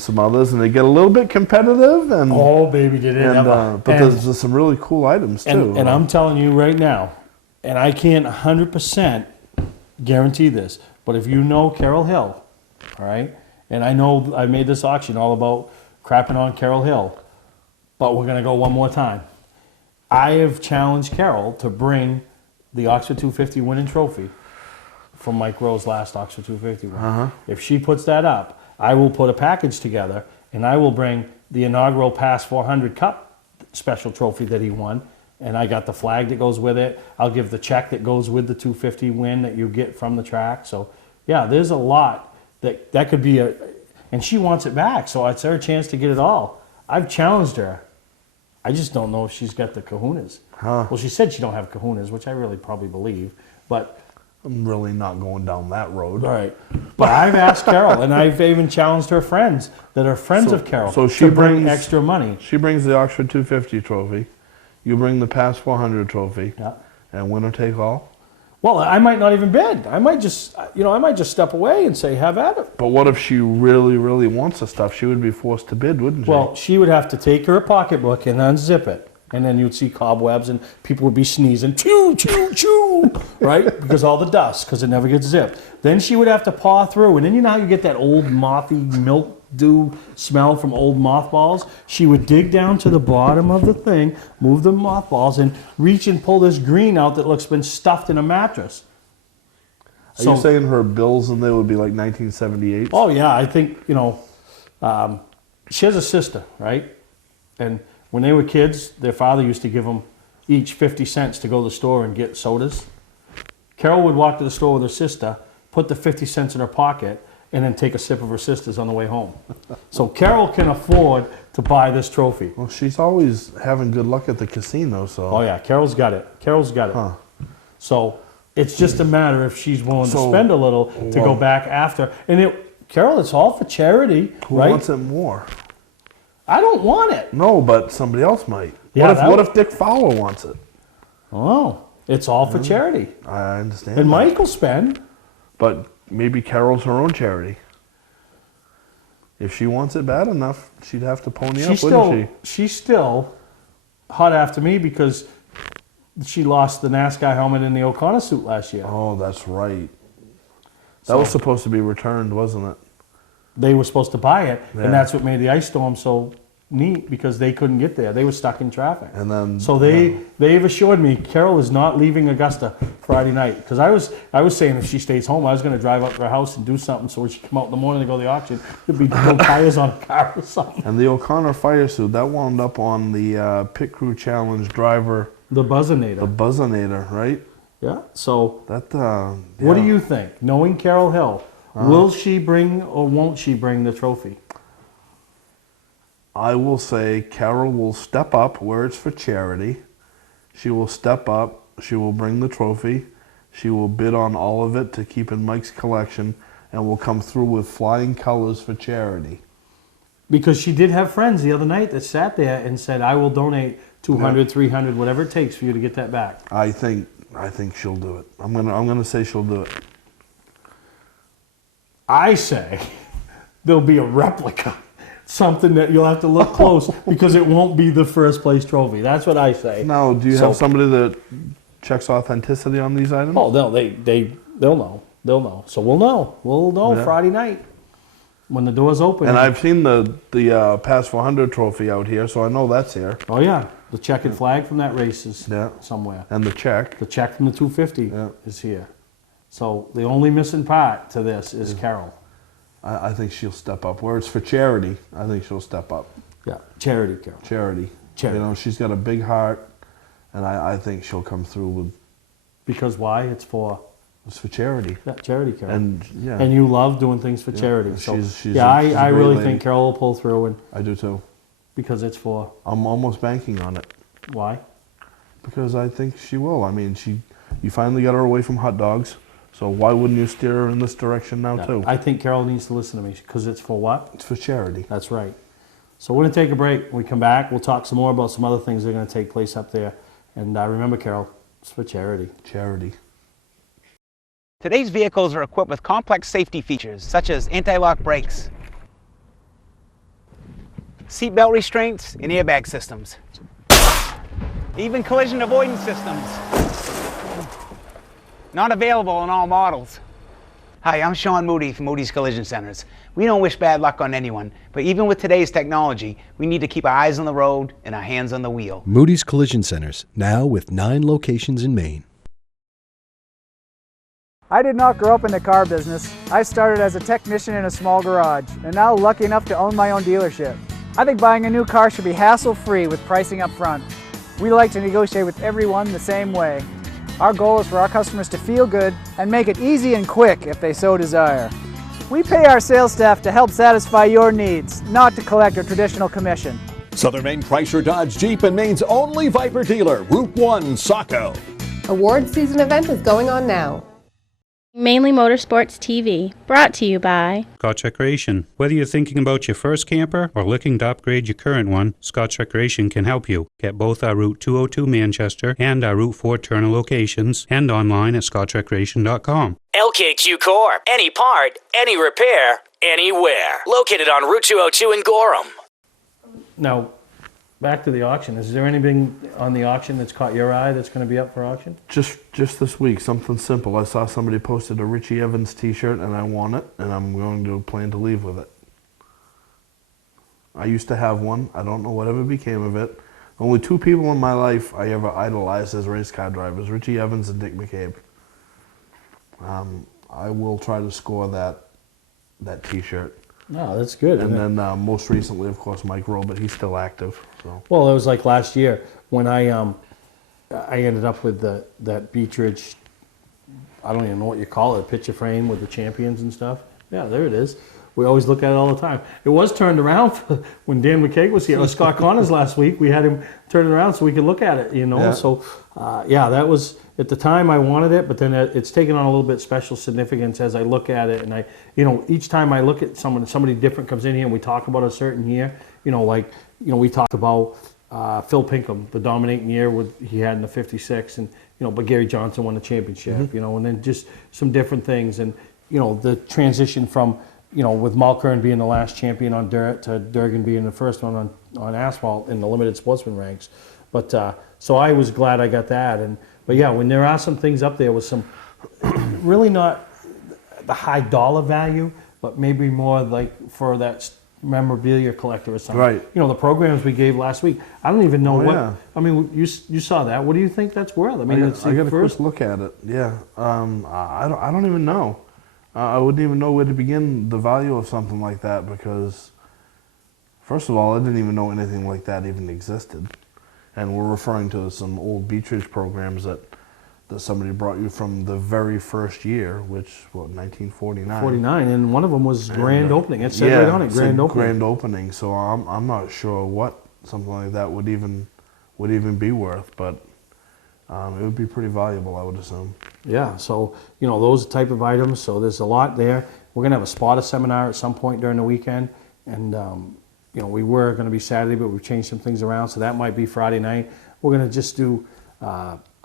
some others, and they get a little bit competitive. And oh, baby, did it ever! But there's some really cool items too. And I'm telling you right now, and I can't 100% guarantee this, but if you know Carol Hill, all right, and I know I made this auction all about crapping on Carol Hill, but we're gonna go one more time. I have challenged Carol to bring the Oxford 250 winning trophy from Mike Rowe's last Oxford 250 win. If she puts that up, I will put a package together and I will bring the inaugural Pass 400 Cup special trophy that he won. And I got the flag that goes with it. I'll give the check that goes with the 250 win that you get from the track. So, yeah, there's a lot that could be and she wants it back. So it's her chance to get it all. I've challenged her. I just don't know if she's got the kahunas. Well, she said she don't have kahunas, which I really probably believe, but I'm really not going down that road. All right. But I've asked Carol, and I've even challenged her friends that are friends of Carol she to bring brings extra money. She brings the Oxford 250 trophy. You bring the Pass 400 trophy. Yeah. And winner take all? Well, I might not even bid. I might just step away and say, have at it. But what if she really, really wants the stuff? She would be forced to bid, wouldn't she? Well, she would have to take her pocketbook and unzip it. And then you'd see cobwebs and people would be sneezing, choo, choo, choo, right? Because all the dust, because it never gets zipped. Then she would have to paw through. And then you know how you get that old mothy mildew smell from old mothballs? She would dig down to the bottom of the thing, move the mothballs, and reach and pull this green out that looks been stuffed in a mattress. Are you saying her bills in there would be like 1978? Oh, yeah. I think, she has a sister, right? And when they were kids, their father used to give them each 50 cents to go to the store and get sodas. Carol would walk to the store with her sister, put the 50 cents in her pocket, and then take a sip of her sister's on the way home. So Carol can afford to buy this trophy. Well, she's always having good luck at the casino, so... Oh, yeah. Carol's got it. Huh. So it's just a matter if she's willing to spend a little to go back after. And Carol, it's all for charity, Who right? wants it more? I don't want it. No, but somebody else might. Yeah, what if Dick Fowler wants it? Oh, it's all for charity. I understand. And that. Mike will spend. But maybe Carol's her own charity. If she wants it bad enough, she'd have to pony up, wouldn't she? She's still hot after me because she lost the NASCAR helmet in the O'Connor suit last year. Oh, that's right. That was supposed to be returned, wasn't it? They were supposed to buy it, Yeah. and that's what made the ice storm so neat because they couldn't get there. They were stuck in traffic. And then So they've assured me Carol is not leaving Augusta Friday night because I was saying if she stays home, I was going to drive up to her house and do something so when she come out in the morning to go to the auction, there'd be no tires on a car or something. And the O'Connor fire suit, that wound up on the Pit Crew Challenge driver. The Buzzinator. The Buzzinator, right? Yeah. So that. What do you think? Knowing Carol Hill, will she bring or won't she bring the trophy? I will say Carol will step up where it's for charity. She will step up. She will bring the trophy. She will bid on all of it to keep in Mike's collection and will come through with flying colors for charity. Because she did have friends the other night that sat there and said, I will donate 200, 300, whatever it takes for you to get that back. I think she'll do it. I'm gonna say she'll do it. I say there'll be a replica. Something that you'll have to look close because it won't be the first place trophy. That's what I say. Now, do you have somebody that checks authenticity on these items? Oh, no, they'll know. They'll know. So we'll know. We'll know Friday night when the doors open. And I've seen the Pass 400 trophy out here, so I know that's here. Oh yeah, the checkered flag from that race is somewhere. And the check. The check from the 250 is here. So the only missing part to this is Carol. I think she'll step up. Where it's for charity, I think she'll step up. Yeah, charity, Carol. Charity. Charity. You know, she's got a big heart, and I think she'll come through with... Because why? It's for charity. Yeah, charity, Carol. And, yeah. And you love doing things for Yeah, charity. So, she's I a great really lady. think Carol will pull through. And I do too. Because it's for... I'm almost banking on it. Why? Because I think she will. I mean, you finally got her away from hot dogs. So why wouldn't you steer her in this direction now, too? I think Carol needs to listen to me because it's for what? It's for charity. That's right. So we're going to take a break. When we come back, we'll talk some more about some other things that are going to take place up there. And remember, Carol, it's for charity. Charity. Today's vehicles are equipped with complex safety features such as anti-lock brakes, seatbelt restraints, and airbag systems, even collision avoidance systems. Not available in all models. Hi, I'm Sean Moody from Moody's Collision Centers. We don't wish bad luck on anyone, but even with today's technology, we need to keep our eyes on the road and our hands on the wheel. Moody's Collision Centers, now with 9 locations in Maine. I did not grow up in the car business. I started as a technician in a small garage, and now lucky enough to own my own dealership. I think buying a new car should be hassle-free with pricing up front. We like to negotiate with everyone the same way. Our goal is for our customers to feel good and make it easy and quick if they so desire. We pay our sales staff to help satisfy your needs, not to collect a traditional commission. Southern Maine Chrysler Dodge Jeep and Maine's only Viper dealer, Route 1, Saco. Award season event is going on now. Mainly Motorsports TV, brought to you by Scotch Recreation. Whether you're thinking about your first camper or looking to upgrade your current one, Scotch Recreation can help you. Get both our Route 202 Manchester and our Route 4 Turner locations and online at scotchrecreation.com. LKQ Core. Any part, any repair, anywhere. Located on Route 202 in Gorham. Now, back to the auction. Is there anything on the auction that's caught your eye that's going to be up for auction? Just this week, something simple. I saw somebody posted a Richie Evans t-shirt and I want it, and I'm going to plan to leave with it. I used to have one. I don't know whatever became of it. Only two people in my life I ever idolized as race car drivers, Richie Evans and Dick McCabe. I will try to score that t-shirt. No, that's good. And then most recently, of course, Mike Rowe, but he's still active. So. Well, it was like last year when I ended up with that Beechridge, I don't even know what you call it, a picture frame with the champions and stuff. Yeah, there it is. We always look at it all the time. It was turned around when Dan McCaig was here. It was Scott Connors last week. We had him turn it around so we could look at it, you know. Yeah. So, yeah, that was, at the time I wanted it, but then it's taken on a little bit special significance as I look at it. And I, you know, each time I look at somebody different comes in here and we talk about a certain year, you know, like, you know, we talked about Phil Pinkham, the dominating year he had in the 56, and, you know, but Gary Johnson won the championship, you know, and then just some different things. And, you know, the transition from, you know, with Malkern being the last champion on dirt to Durgan being the first one on asphalt in the limited sportsman ranks. But so I was glad I got that. But yeah, when there are some things up there with some really not the high dollar value, but maybe more like for that memorabilia collector or something. Right. You know, the programs we gave last week, I don't even know what. Yeah. I mean, you saw that. What do you think that's worth? I mean, I got a quick look at it. Yeah. I don't even know. I wouldn't even know where to begin the value of something like that because, first of all, I didn't even know anything like that even existed. And we're referring to some old Beechridge programs that somebody brought you from the very first year, which, what, 1949? 49, and one of them was grand opening. It said right on it, grand opening. Grand opening. So I'm not sure what something like that would even be worth, but it would be pretty valuable, I would assume. Yeah, so, you know, those type of items, so there's a lot there. We're going to have a spotter seminar at some point during the weekend, and, you know, we were going to be Saturday, but we've changed some things around, so that might be Friday night. We're going to just do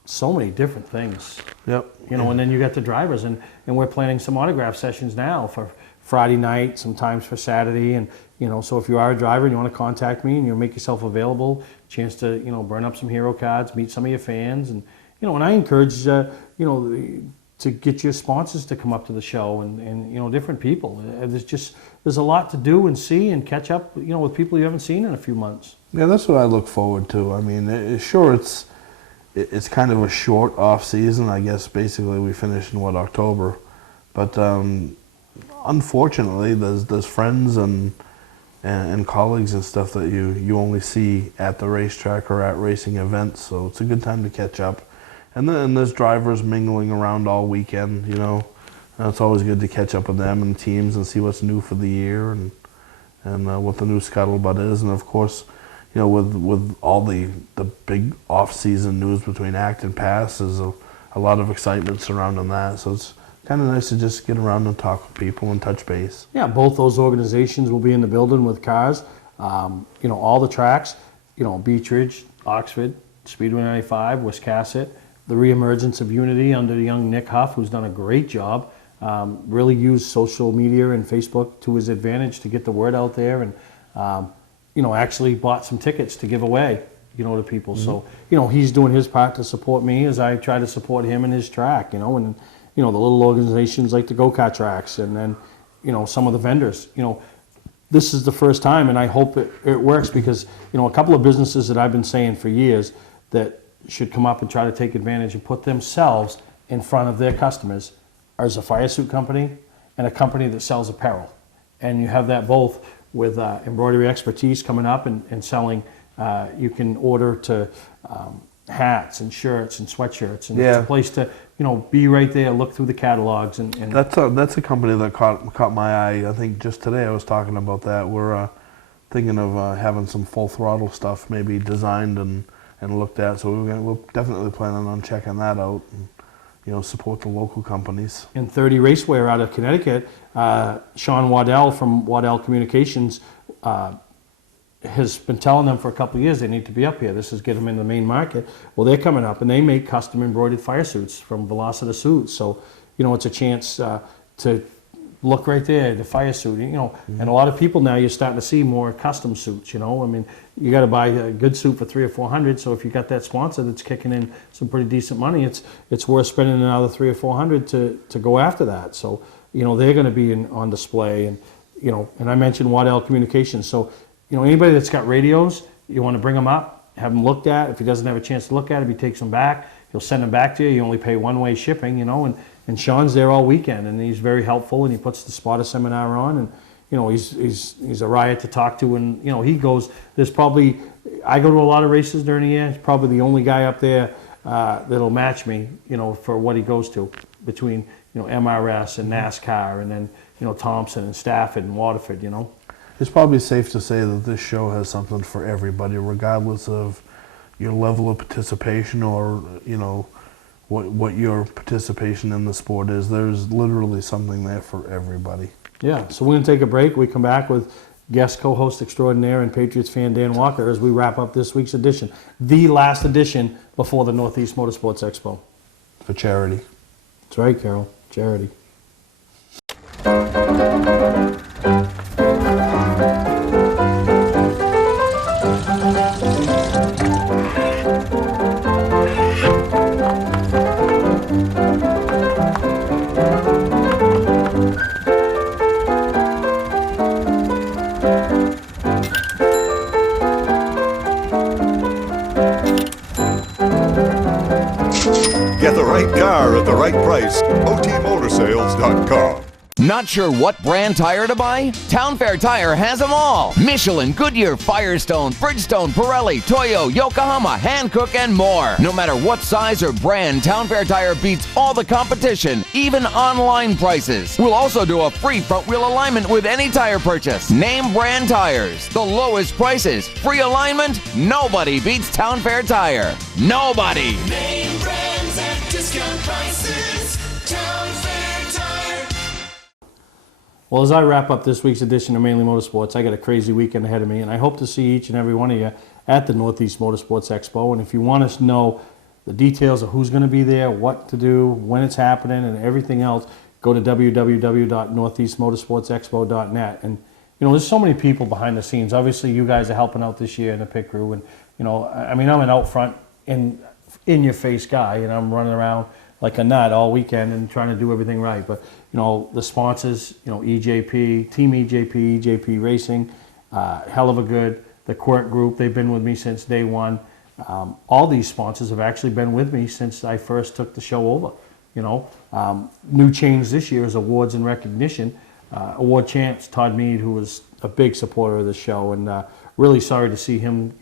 so many different things. Yep. You know, and then you got the drivers, and we're planning some autograph sessions now for Friday night, sometimes for Saturday, and, you know, so if you are a driver and you want to contact me and you make yourself available, chance to, you know, burn up some hero cards, meet some of your fans, and, you know, and I encourage, you know, to get your sponsors to come up to the show and you know, different people. There's a lot to do and see and catch up, you know, with people you haven't seen in a few months. Yeah, that's what I look forward to. I mean, sure, it's kind of a short off season. I guess basically we finish in October, but unfortunately, there's friends and colleagues and stuff that you only see at the racetrack or at racing events. So it's a good time to catch up. And then there's drivers mingling around all weekend, you know. And it's always good to catch up with them and teams and see what's new for the year and what the new scuttlebutt is. And of course, you know, with all the big off-season news between Act and Pass, there's a lot of excitement surrounding that. So it's kind of nice to just get around and talk with people and touch base. Yeah, both those organizations will be in the building with cars. You know, all the tracks, you know, Beechridge, Oxford, Speedway 95, Wiscasset, the reemergence of Unity under the young Nick Huff, who's done a great job. Really used social media and Facebook to his advantage to get the word out there, and you know, actually bought some tickets to give away, you know, to people. Mm-hmm. So, you know, he's doing his part to support me as I try to support him and his track, you know, and, you know, the little organizations like the go-kart tracks, and then, you know, some of the vendors. You know, this is the first time, and I hope it works because, you know, a couple of businesses that I've been saying for years that should come up and try to take advantage and put themselves in front of their customers as a fire suit company and a company that sells apparel. And you have that both with embroidery expertise coming up and selling. You can order to hats and shirts and sweatshirts, and it's a place to, you know, be right there, look through the catalogs. And that's a company that caught my eye. I think just today I was talking about that. We're thinking of having some full throttle stuff maybe designed and looked at. So we're definitely planning on checking that out. And, support the local companies. And 30 Racewear out of Connecticut, Sean Waddell from Waddell Communications has been telling them for a couple of years they need to be up here. This is get them in the main market. Well, they're coming up, and they make custom embroidered fire suits from Velocita Suits. So, it's a chance to look right there, the fire suit, and a lot of people now you're starting to see more custom suits, I mean, you got to buy a good suit for $300 or $400, so if you got that sponsor that's kicking in some pretty decent money, it's worth spending another $300 or $400 to go after that. So, they're going to be on display, and, and I mentioned Waddell Communications, so, anybody that's got radios, you want to bring them up, have them looked at. If he doesn't have a chance to look at it, he takes them back, he'll send them back to you, you only pay one-way shipping, and Sean's there all weekend, and he's very helpful, and he puts the spotter seminar on, and he's a riot to talk to, and he goes. There's probably, I go to a lot of races during the year. He's probably the only guy up there that'll match me, for what he goes to between MRS and NASCAR, and then Thompson and Stafford and Waterford. It's probably safe to say that this show has something for everybody, regardless of your level of participation or what your participation in the sport is. There's literally something there for everybody. Yeah, so we're going to take a break. We come back with guest co-host extraordinaire and Patriots fan Dan Walker as we wrap up this week's edition, the last edition before the Northeast Motorsports Expo. For charity. That's right, Carol. Charity. Get the right car at the right price. OTMotorsales.com. Not sure what brand tire to buy? Town Fair Tire has them all. Michelin, Goodyear, Firestone, Bridgestone, Pirelli, Toyo, Yokohama, Hankook, and more. No matter what size or brand, Town Fair Tire beats all the competition, even online prices. We'll also do a free front wheel alignment with any tire purchase. Name brand tires, the lowest prices, free alignment. Nobody beats Town Fair Tire. Nobody. Name brands at discount prices. Town Fair Tire. Well, as I wrap up this week's edition of Mainly Motorsports, I got a crazy weekend ahead of me, and I hope to see each and every one of you at the Northeast Motorsports Expo. And if you want to know the details of who's going to be there, what to do, when it's happening, and everything else, go to www.northeastmotorsportsexpo.net. And, there's so many people behind the scenes. Obviously, you guys are helping out this year in the pit crew. And, I'm an out front, in-your-face guy, and I'm running around like a nut all weekend and trying to do everything right. But, the sponsors, EJP, Team EJP, EJP Racing, hell of a good. The Quirk Group, they've been with me since day one. All these sponsors have actually been with me since I first took the show over. New change this year is awards and recognition. Award champs, Todd Mead, who was a big supporter of the show, and really sorry to see him,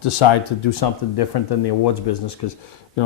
decide to do something different than the awards business, because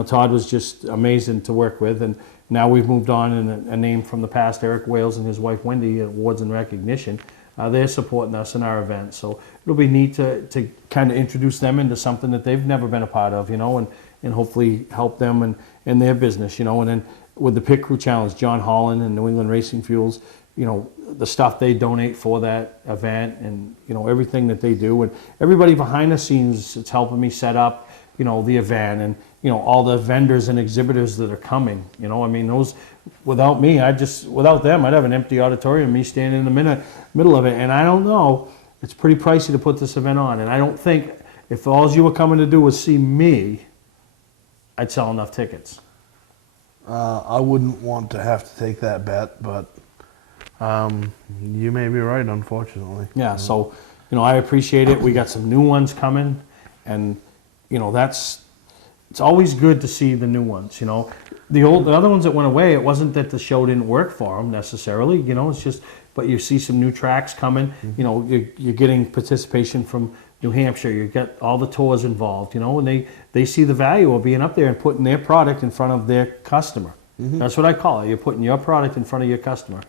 Todd was just amazing to work with, and now we've moved on, and a name from the past, Eric Wales and his wife Wendy, awards and recognition. They're supporting us in our event, so it'll be neat to kind of introduce them into something that they've never been a part of, and hopefully help them in their business, and then with the Pit Crew Challenge, John Holland and New England Racing Fuels, the stuff they donate for that event, and everything that they do, and everybody behind the scenes, it's helping me set up the event, and all the vendors and exhibitors that are coming. Those, without me, without them, I'd have an empty auditorium, me standing in the middle of it, and I don't know, it's pretty pricey to put this event on, and I don't think if all you were coming to do was see me, I'd sell enough tickets. I wouldn't want to have to take that bet, but you may be right, unfortunately. Yeah, so, I appreciate it. We got some new ones coming, and, it's always good to see the new ones, The other ones that went away, it wasn't that the show didn't work for them necessarily, it's just, but you see some new tracks coming, you're getting participation from New Hampshire, you get all the tours involved, and they see the value of being up there and putting their product in front of their customer. That's what I call it. You're putting your product in front of your customer.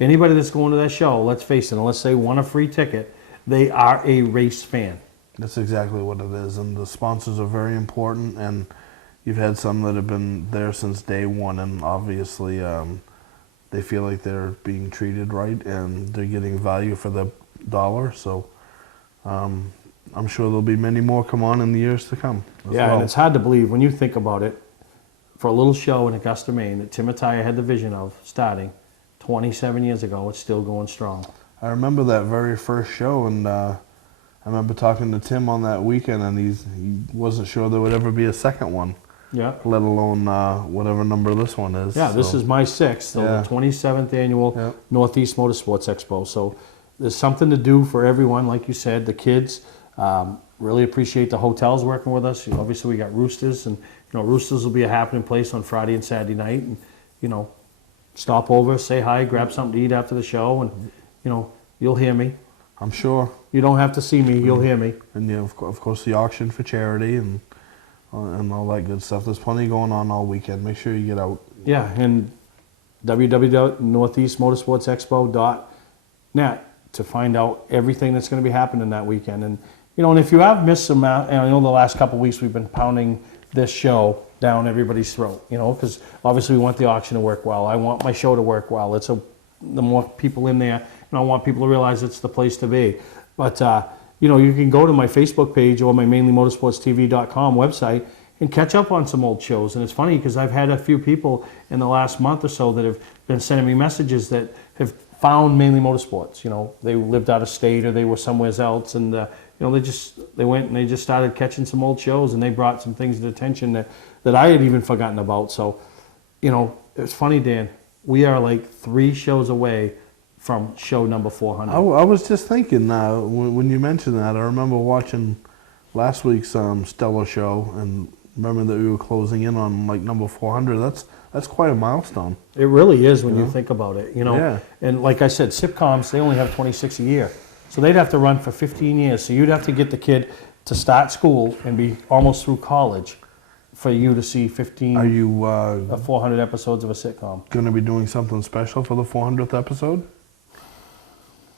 Anybody that's going to that show, let's face it, unless they won a free ticket, they are a race fan. That's exactly what it is, and the sponsors are very important, and you've had some that have been there since day one, and obviously they feel like they're being treated right and they're getting value for the dollar. So I'm sure there'll be many more come on in the years to come. Yeah, and it's hard to believe when you think about it, for a little show in Augusta, Maine that Tim Attaya had the vision of starting 27 years ago, it's still going strong. I remember that very first show, and I remember talking to Tim on that weekend, and he wasn't sure there would ever be a second one. Yeah. Let alone whatever number this one is. Yeah, this is my 6th, so Yeah. the 27th annual Northeast Motorsports Expo. So there's something to do for everyone, like you said, the kids. Really appreciate the hotels working with us. Obviously, we got Roosters, and Roosters will be a happening place on Friday and Saturday night, and stop over, say hi, grab something to eat after the show, and you'll hear me. I'm sure. You don't have to see me, you'll hear me. And of course, the auction for charity and all that good stuff. There's plenty going on all weekend. Make sure you get out. Yeah, and www.northeastmotorsportsexpo.net to find out everything that's going to be happening that weekend. And and if you have missed some, and I know the last couple of weeks we've been pounding this show down everybody's throat, because obviously we want the auction to work well. I want my show to work well. The more people in there, I want people to realize it's the place to be. But you can go to my Facebook page or my mainlymotorsportstv.com website and catch up on some old shows. And it's funny because I've had a few people in the last month or so that have been sending me messages that have found Mainly Motorsports. They lived out of state or they were somewhere else, and they went and they just started catching some old shows, and they brought some things to attention that I had even forgotten about. So, it's funny, Dan. We are like 3 shows away from show number 400. I was just thinking when you mentioned that, I remember watching last week's Stellar show and remember that we were closing in on like number 400. That's quite a milestone. It really is when you think about it, Yeah. And like I said, sitcoms, they only have 26 a year. So they'd have to run for 15 years. So you'd have to get the kid to start school and be almost through college for you to see 400 episodes of a sitcom. Going to be doing something special for the 400th episode?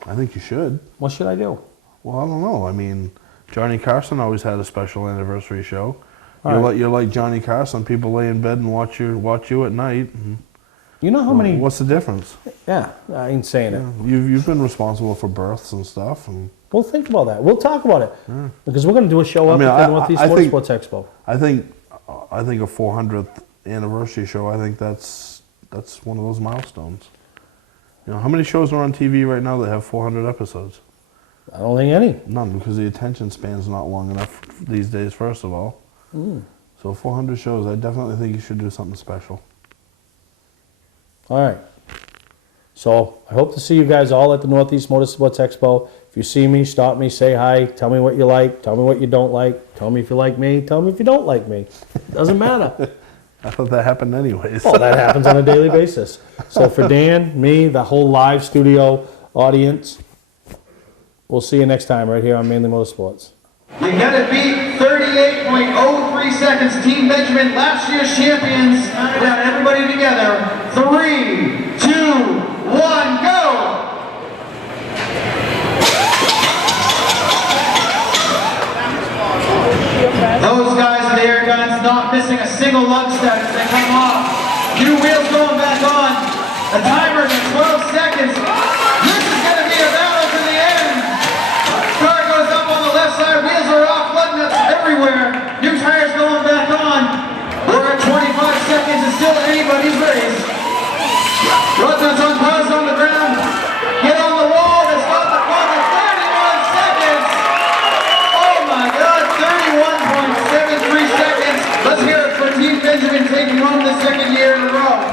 I think you should. What should I do? Well, I don't know. I mean, Johnny Carson always had a special anniversary show. All You're like Johnny Carson. People lay in bed and watch you at night. You know how many? What's the difference? Yeah, I ain't saying it. You've been responsible for births and stuff. And we'll think about that. We'll talk about it because we're going to do a show up at the Northeast Motorsports Expo. I think a 400th anniversary show. I think that's one of those milestones. How many shows are on TV right now that have 400 episodes? I don't think any. None, because the attention span's not long enough these days. First of all, so 400 shows. I definitely think you should do something special. All right. So I hope to see you guys all at the Northeast Motorsports Expo. If you see me, stop me, say hi, tell me what you like, tell me what you don't like, tell me if you like me, tell me if you don't like me. Doesn't matter. I thought that happened anyways. Well, that happens on a daily basis. So for Dan, me, the whole live studio audience, we'll see you next time right here on Mainly Motorsports. You gotta beat 38.03 seconds. Team Benjamin, last year's champions. Down, everybody together. 3, 2, 1, go! Those guys with the air guns not missing a single lug step as they come off. New wheels going back on. A timer at 12 seconds. This is going to be a battle to the end. Car goes up on the left side. Wheels are off. Lug nuts everywhere. New tires going back on. We're at 25 seconds. It's still anybody's race. Lug nuts on pause on the ground. Get on the wall. It's got the clock at 31 seconds. Oh my God, 31.73 seconds. Let's hear it for Team Benjamin taking home the second year in a row.